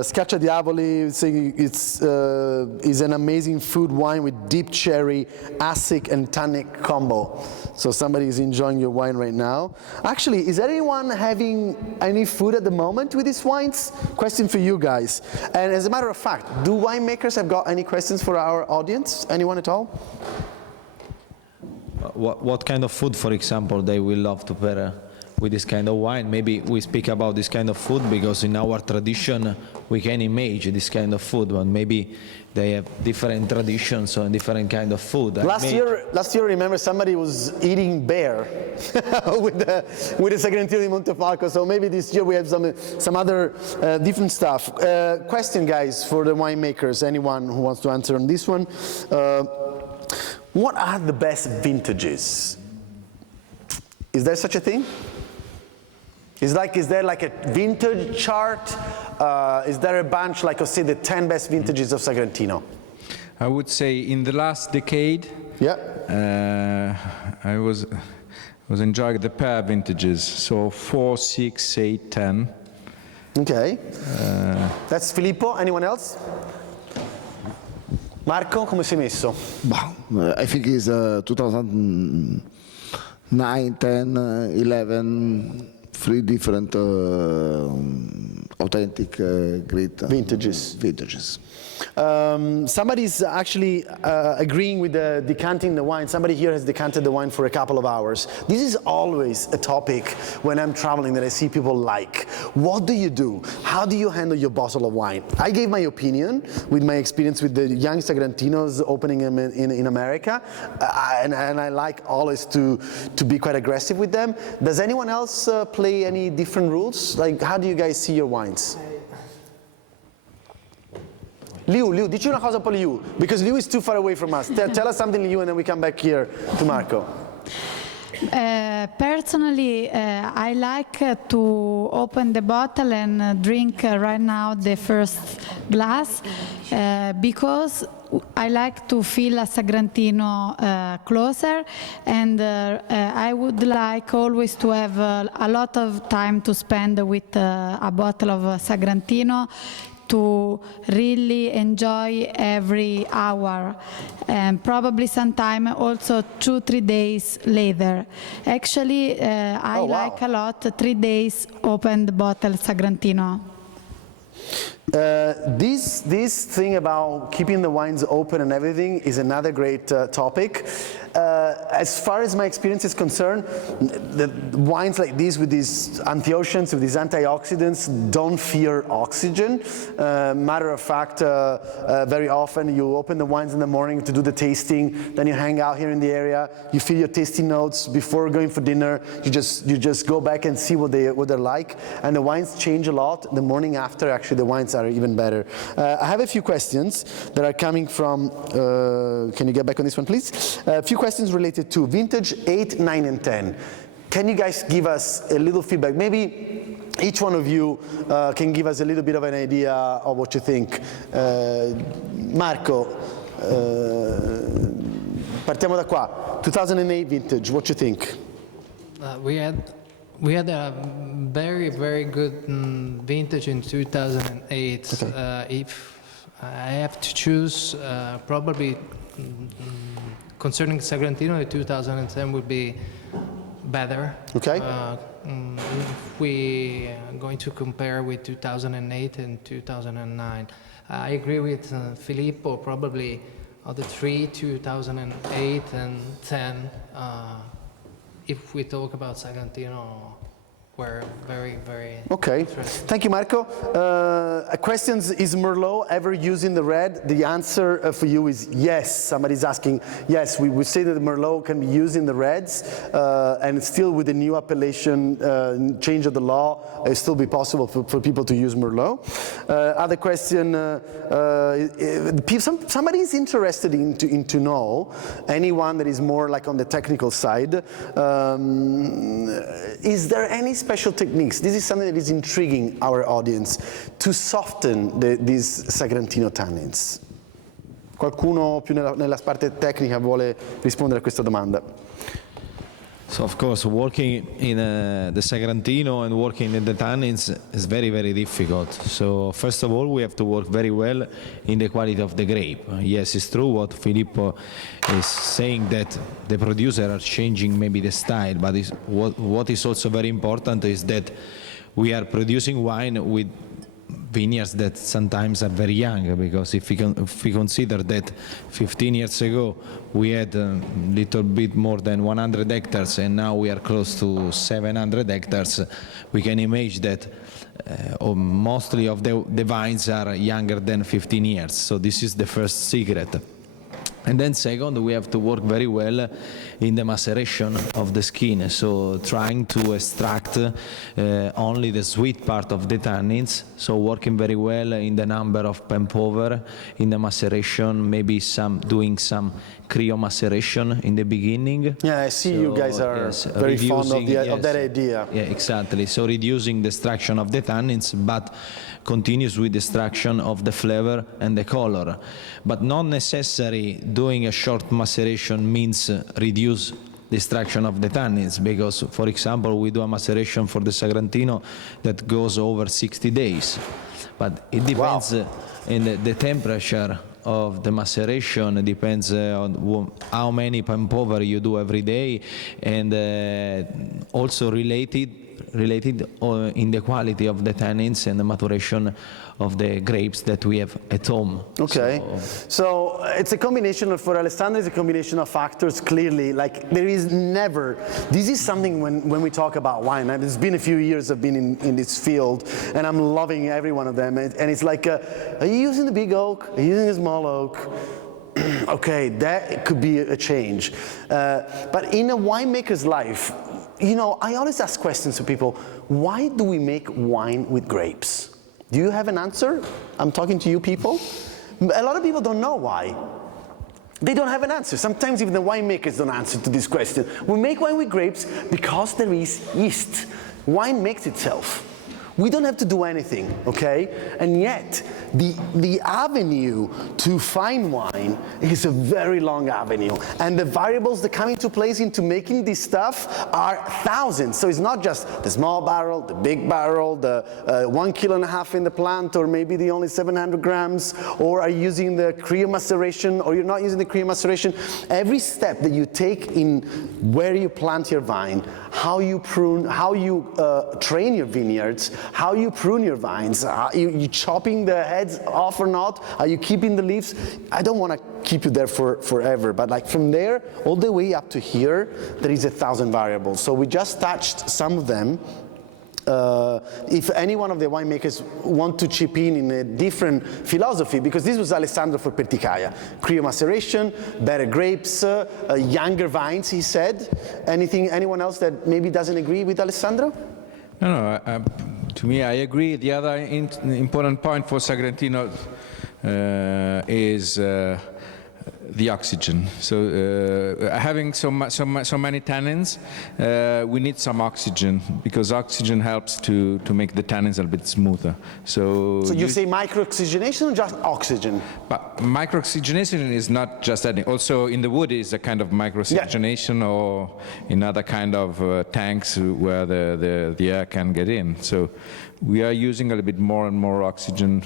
Scaccia Diavoli saying it's is an amazing food wine with deep cherry, acid and tannic combo. So somebody is enjoying your wine right now. Actually, is anyone having any food at the moment with these wines? Question for you guys. And as a matter of fact, do winemakers have got any questions for our audience? Anyone at all? What kind of food, for example, they will love to pair with this kind of wine? Maybe we speak about this kind of food because in our tradition we can imagine this kind of food, but maybe they have different traditions or different kind of food. Last year, remember, somebody was eating bear with the Segrantino di Montefalco. So maybe this year we have some other different stuff. Question, guys, for the winemakers. Anyone who wants to answer on this one? What are the best vintages? Is there such a thing? Is there like a vintage chart? Is there a bunch, like, say, the 10 best vintages of Sagrantino? I would say in the last decade, I was enjoying the pair vintages, so 4, 6, 8, 10. Okay. That's Filippo. Anyone else? Marco, come sei messo? I think it's 2009, 10, 11. 3 different authentic great vintages. Somebody's actually agreeing with the decanting the wine. Somebody here has decanted the wine for a couple of hours. This is always a topic when I'm traveling that I see people like. What do you do? How do you handle your bottle of wine? I gave my opinion with my experience with the young Sagrantinos opening them in America, and I like always to be quite aggressive with them. Does anyone else play any different rules? Like, how do you guys see your wines? Liu, dici una cosa un po' Liu, because Liu is too far away from us. Tell us something, Liu, and then we come back here to Marco. Personally, I like to open the bottle and drink right now the first glass because I like to feel a Sagrantino closer, and I would like always to have a lot of time to spend with a bottle of Sagrantino to really enjoy every hour, and probably sometime also 2-3 days later. Actually, I like a lot 3 days opened bottle Sagrantino. This thing about keeping the wines open and everything is another great topic. As far as my experience is concerned, the wines like these with these antioxidants, with these antioxidants, don't fear oxygen. Matter of fact, very often you open the wines in the morning to do the tasting, then you hang out here in the area, you feel your tasting notes before going for dinner, you just go back and see what they're like, and the wines change a lot. The morning after, actually, the wines are even better. I have a few questions that are coming from, can you get back on this one, please? A few questions related to vintage 8, 9, and 10. Can you guys give us a little feedback? Maybe each one of you can give us a little bit of an idea of what you think. Marco, partiamo da qua. 2008 vintage, what you think? We had a very, very good vintage in 2008. Okay. If I have to choose, probably concerning Sagrantino, 2010 would be better. Okay. If we are going to compare with 2008 and 2009, I agree with Filippo. Probably of the 3, 2008 and 10. If we talk about Sagrantino, we're very, very okay. interested. Thank you, Marco. Questions, is Merlot ever using the red? The answer for you is yes. Somebody's asking, yes, we say that the Merlot can be used in the reds, and still with the new appellation change of the law, it still be possible for people to use Merlot. Other question, somebody is interested in to know, anyone that is more like on the technical side, is there any special techniques? This is something that is intriguing our audience, to soften these Sagrantino tannins. Qualcuno più nella parte tecnica vuole rispondere a questa domanda? So of course, working in the Sagrantino and working in the tannins is very, very difficult. So first of all, we have to work very well in the quality of the grape. Yes, it's true what Filippo is saying, that the producers are changing maybe the style, but what is also very important is that we are producing wine with vineyards that sometimes are very young, because if we consider that 15 years ago we had a little bit more than 100 hectares and now we are close to 700 hectares, we can imagine that mostly of the vines are younger than 15 years. So this is the first secret. And then second, we have to work very well in the maceration of the skin, so trying to extract only the sweet part of the tannins, so working very well in the number of pen power in the maceration, maybe doing some cryomaceration in the beginning. Yeah, I see you guys are very fond of that idea. Yeah, exactly. So reducing the extraction of the tannins, but continues with the extraction of the flavor and the color. But not necessary doing a short maceration means reduce the extraction of the tannins, because, for example, we do a maceration for the Sagrantino that goes over 60 days. But it depends in the temperature of the maceration, depends on how many pen power you do every day, and also related in the quality of the tannins and the maturation of the grapes that we have at home. Okay, so it's a combination of, for Alessandro, it's a combination of factors, clearly. Like, there is never, this is something when we talk about wine, and it's been a few years I've been in this field, and I'm loving every one of them, and it's like, are you using the big oak? Are you using a small oak? Okay, that could be a change. But in a winemaker's life, you know, I always ask questions to people. Why do we make wine with grapes? Do you have an answer? I'm talking to you people. A lot of people don't know why. They don't have an answer. Sometimes even the winemakers don't answer to this question. We make wine with grapes because there is yeast. Wine makes itself. We don't have to do anything, okay? And yet, the avenue to find wine is a very long avenue. And the variables that come into place into making this stuff are thousands. So it's not just the small barrel, the big barrel, the 1.5 kilos in the plant, or maybe the only 700 grams, or are you using the cryomaceration, or you're not using the cryomaceration. Every step that you take in where you plant your vine, how you prune, how you train your vineyards, how you prune your vines, you chopping the heads off or not, are you keeping the leaves? I don't want to keep you there forever, but like from there all the way up to here, there is 1,000 variables. So we just touched some of them. If any one of the winemakers want to chip in a different philosophy, because this was Alessandro for Perticaia, cryomaceration, better grapes, younger vines, he said. Anyone else that maybe doesn't agree with Alessandro? No, to me, I agree. The other important point for Sagrantino is the oxygen. So having so many tannins, we need some oxygen, because oxygen helps to make the tannins a little bit smoother. So you say micro-oxygenation or just oxygen? But micro-oxygenation is not just that. Also in the wood is a kind of micro-oxygenation, or in other kind of tanks where the air can get in. So we are using a little bit more and more oxygen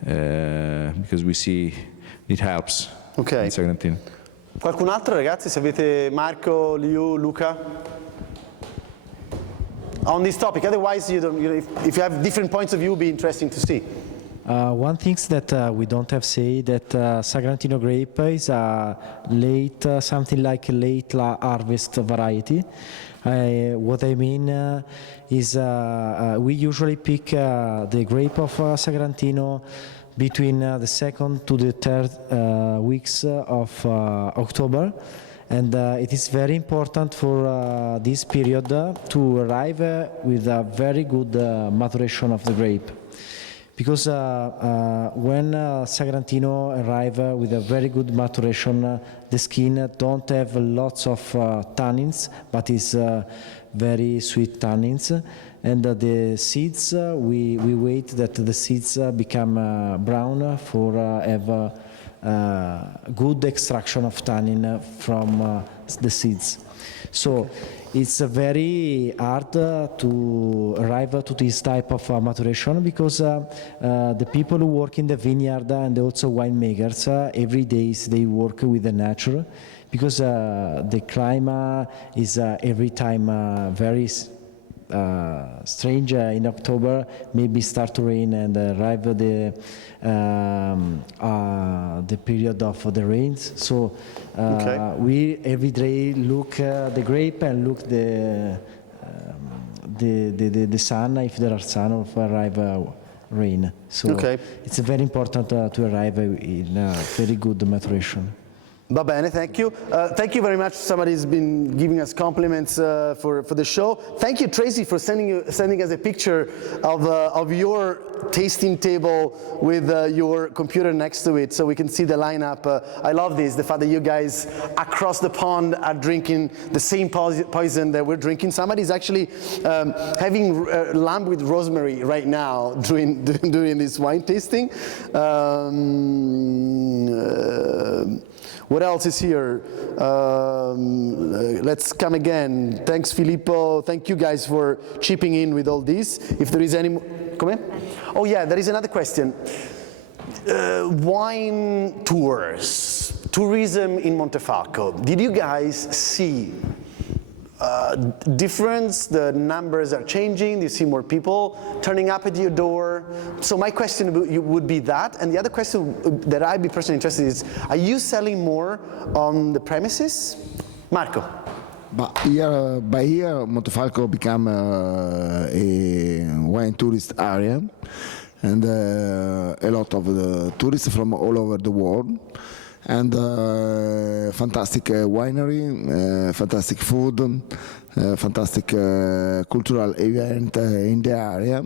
because we see it helps. Ok. Qualcun altro, ragazzi? Se avete Marco, Liu, Luca? On this topic, otherwise if you have different points of view, it would be interesting to see. One thing that we don't have say that Sagrantino grape is a late, something like a late harvest variety. What I mean is we usually pick the grape of Sagrantino between the 2nd to the 3rd weeks of October, and it is very important for this period to arrive with a very good maturation of the grape. Because when Sagrantino arrive with a very good maturation, the skin don't have lots of tannins, but is very sweet tannins. And the seeds, we wait that the seeds become brown for have good extraction of tannin from the seeds. So it's very hard to arrive to this type of maturation because the people who work in the vineyard and also winemakers every day they work with the nature because the climate is every time very strange. In October maybe start to rain and arrive the period of the rains. So we every day look the grape and look the sun if there are sun or if arrive rain. So it's very important to arrive in a very good maturation. Va bene, thank you. Thank you very much. Somebody's been giving us compliments for the show. Thank you, Tracy, for sending us a picture of your tasting table with your computer next to it so we can see the lineup. I love this, the fact that you guys across the pond are drinking the same poison that we're drinking. Somebody's actually having lamb with rosemary right now doing this wine tasting. What else is here? Let's come again. Thanks, Filippo. Thank you guys for chipping in with all this. If there is any more, come in. Oh yeah, there is another question. Wine tours, tourism in Montefalco. Did you guys see difference? The numbers are changing. Do you see more people turning up at your door? So my question would be that. And the other question that I'd be personally interested in is, are you selling more on the premises? Marco. But by here, Montefalco become a wine tourist area, and a lot of the tourists from all over the world. And fantastic winery, fantastic food, fantastic cultural event in the area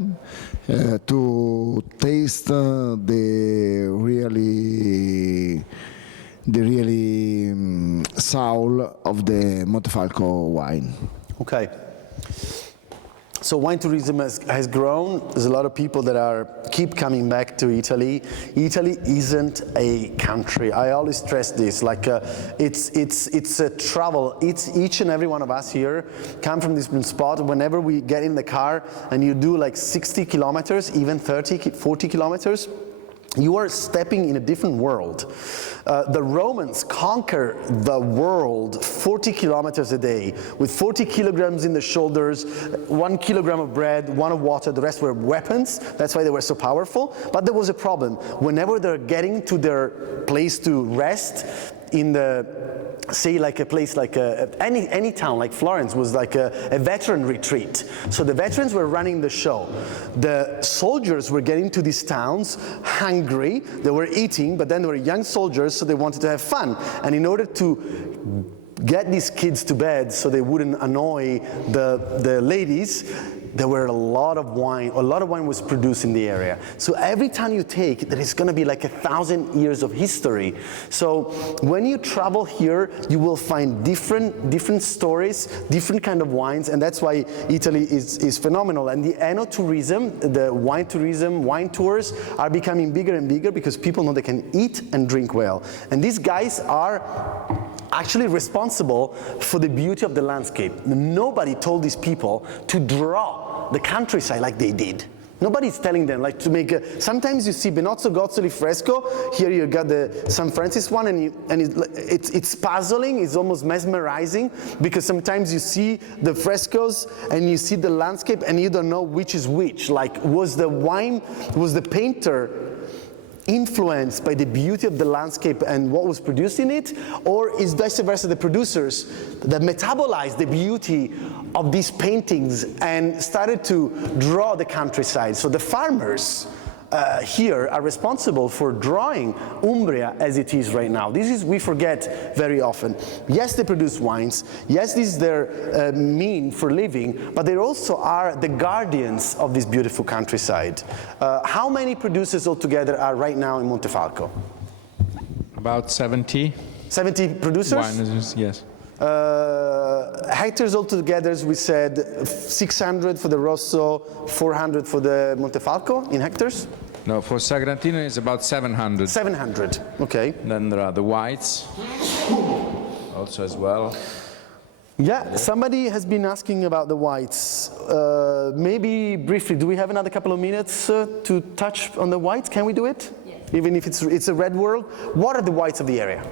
to taste the really soul of the Montefalco wine. Okay. So wine tourism has grown. There's a lot of people that keep coming back to Italy. Italy isn't a country. I always stress this. Like it's a travel. Each and every one of us here come from this spot. Whenever we get in the car and you do like 60 kilometers, even 30, 40 kilometers, you are stepping in a different world. The Romans conquered the world 40 kilometers a day with 40 kilograms in the shoulders, 1 kilogram of bread, 1 of water, the rest were weapons. That's why they were so powerful. But there was a problem. Whenever they're getting to their place to rest in the, say like a place like any town like Florence was like a veteran retreat. So the veterans were running the show. The soldiers were getting to these towns hungry, they were eating, but then they were young soldiers, so they wanted to have fun. And in order to get these kids to bed so they wouldn't annoy the ladies, there were a lot of wine was produced in the area. So every time you take, there is going to be like 1,000 years of history. So when you travel here, you will find different stories, different kind of wines, and that's why Italy is phenomenal. And the enoturism, the wine tourism, wine tours are becoming bigger and bigger because people know they can eat and drink well. And these guys are actually responsible for the beauty of the landscape. Nobody told these people to draw the countryside like they did. Nobody's telling them like to make sometimes you see Benozzo Gozzoli fresco, here you got the San Francis one, and it's puzzling, it's almost mesmerizing, because sometimes you see the frescoes and you see the landscape and you don't know which is which. Like, was the painter influenced by the beauty of the landscape and what was produced in it, or is vice versa the producers that metabolized the beauty of these paintings and started to draw the countryside? So the farmers here are responsible for drawing Umbria as it is right now. We forget very often. Yes, they produce wines. Yes, this is their mean for living, but they also are the guardians of this beautiful countryside. How many producers altogether are right now in Montefalco? About 70. 70 producers? Wineries, yes. Hectares altogether, we said 600 for the Rosso, 400 for the Montefalco in hectares? No, for Sagrantino it's about 700. 700, okay. Then there are the whites. also as well. Yeah, somebody has been asking about the whites. Maybe briefly, do we have another couple of minutes to touch on the whites? Can we do it? Yes. Even if it's a red world? What are the whites of the area?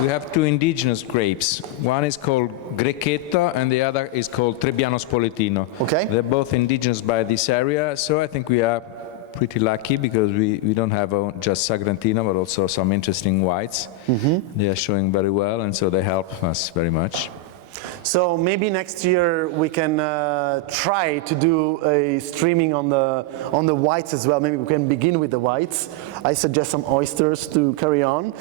We have two indigenous grapes. One is called Grecchetto and the other is called Trebbiano Spoletino. Okay. They're both indigenous by this area, so I think we are pretty lucky because we don't have just Sagrantino but also some interesting whites. They are showing very well, and so they help us very much. So maybe next year we can try to do a streaming on the whites as well. Maybe we can begin with the whites. I suggest some oysters to carry on.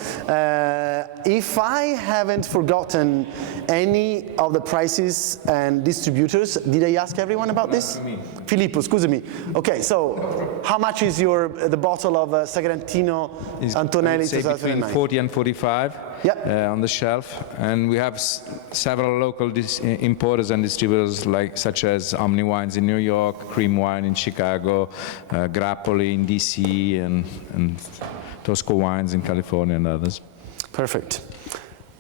If I haven't forgotten any of the prices and distributors, did I ask everyone about this? Filippo, excuse me. Okay, so how much is the bottle of Sagrantino Antonelli I would say 2009? between 40 and 45 on the shelf, and we have several local importers and distributors such as Omni Wines in New York, Cream Wine in Chicago, Grappoli in DC, and Tosco Wines in California and others. Perfect.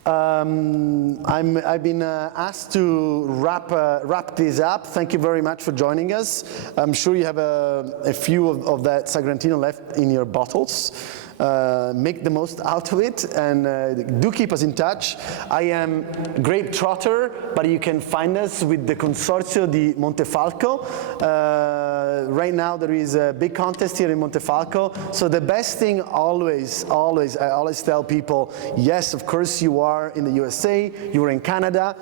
I've been asked to wrap this up. Thank you very much for joining us. I'm sure you have a few of that Sagrantino left in your bottles. Make the most out of it, and do keep us in touch. I am Grape Trotter, but you can find us with the Consorzio di Montefalco. Right now there is a big contest here in Montefalco, so the best thing I always tell people, yes, of course you are in the USA, you are in Canada,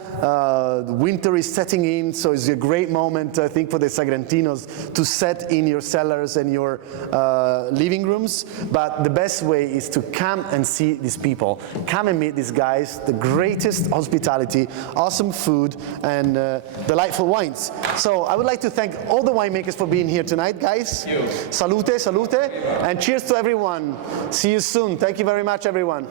winter is setting in, so it's a great moment, I think, for the Sagrantinos to set in your cellars and your living rooms, but the best way is to come and see these people. Come and meet these guys, the greatest hospitality, awesome food, and delightful wines. So I would like to thank all the winemakers for being here tonight, guys. Salute, salute, and cheers to everyone. See you soon. Thank you very much, everyone.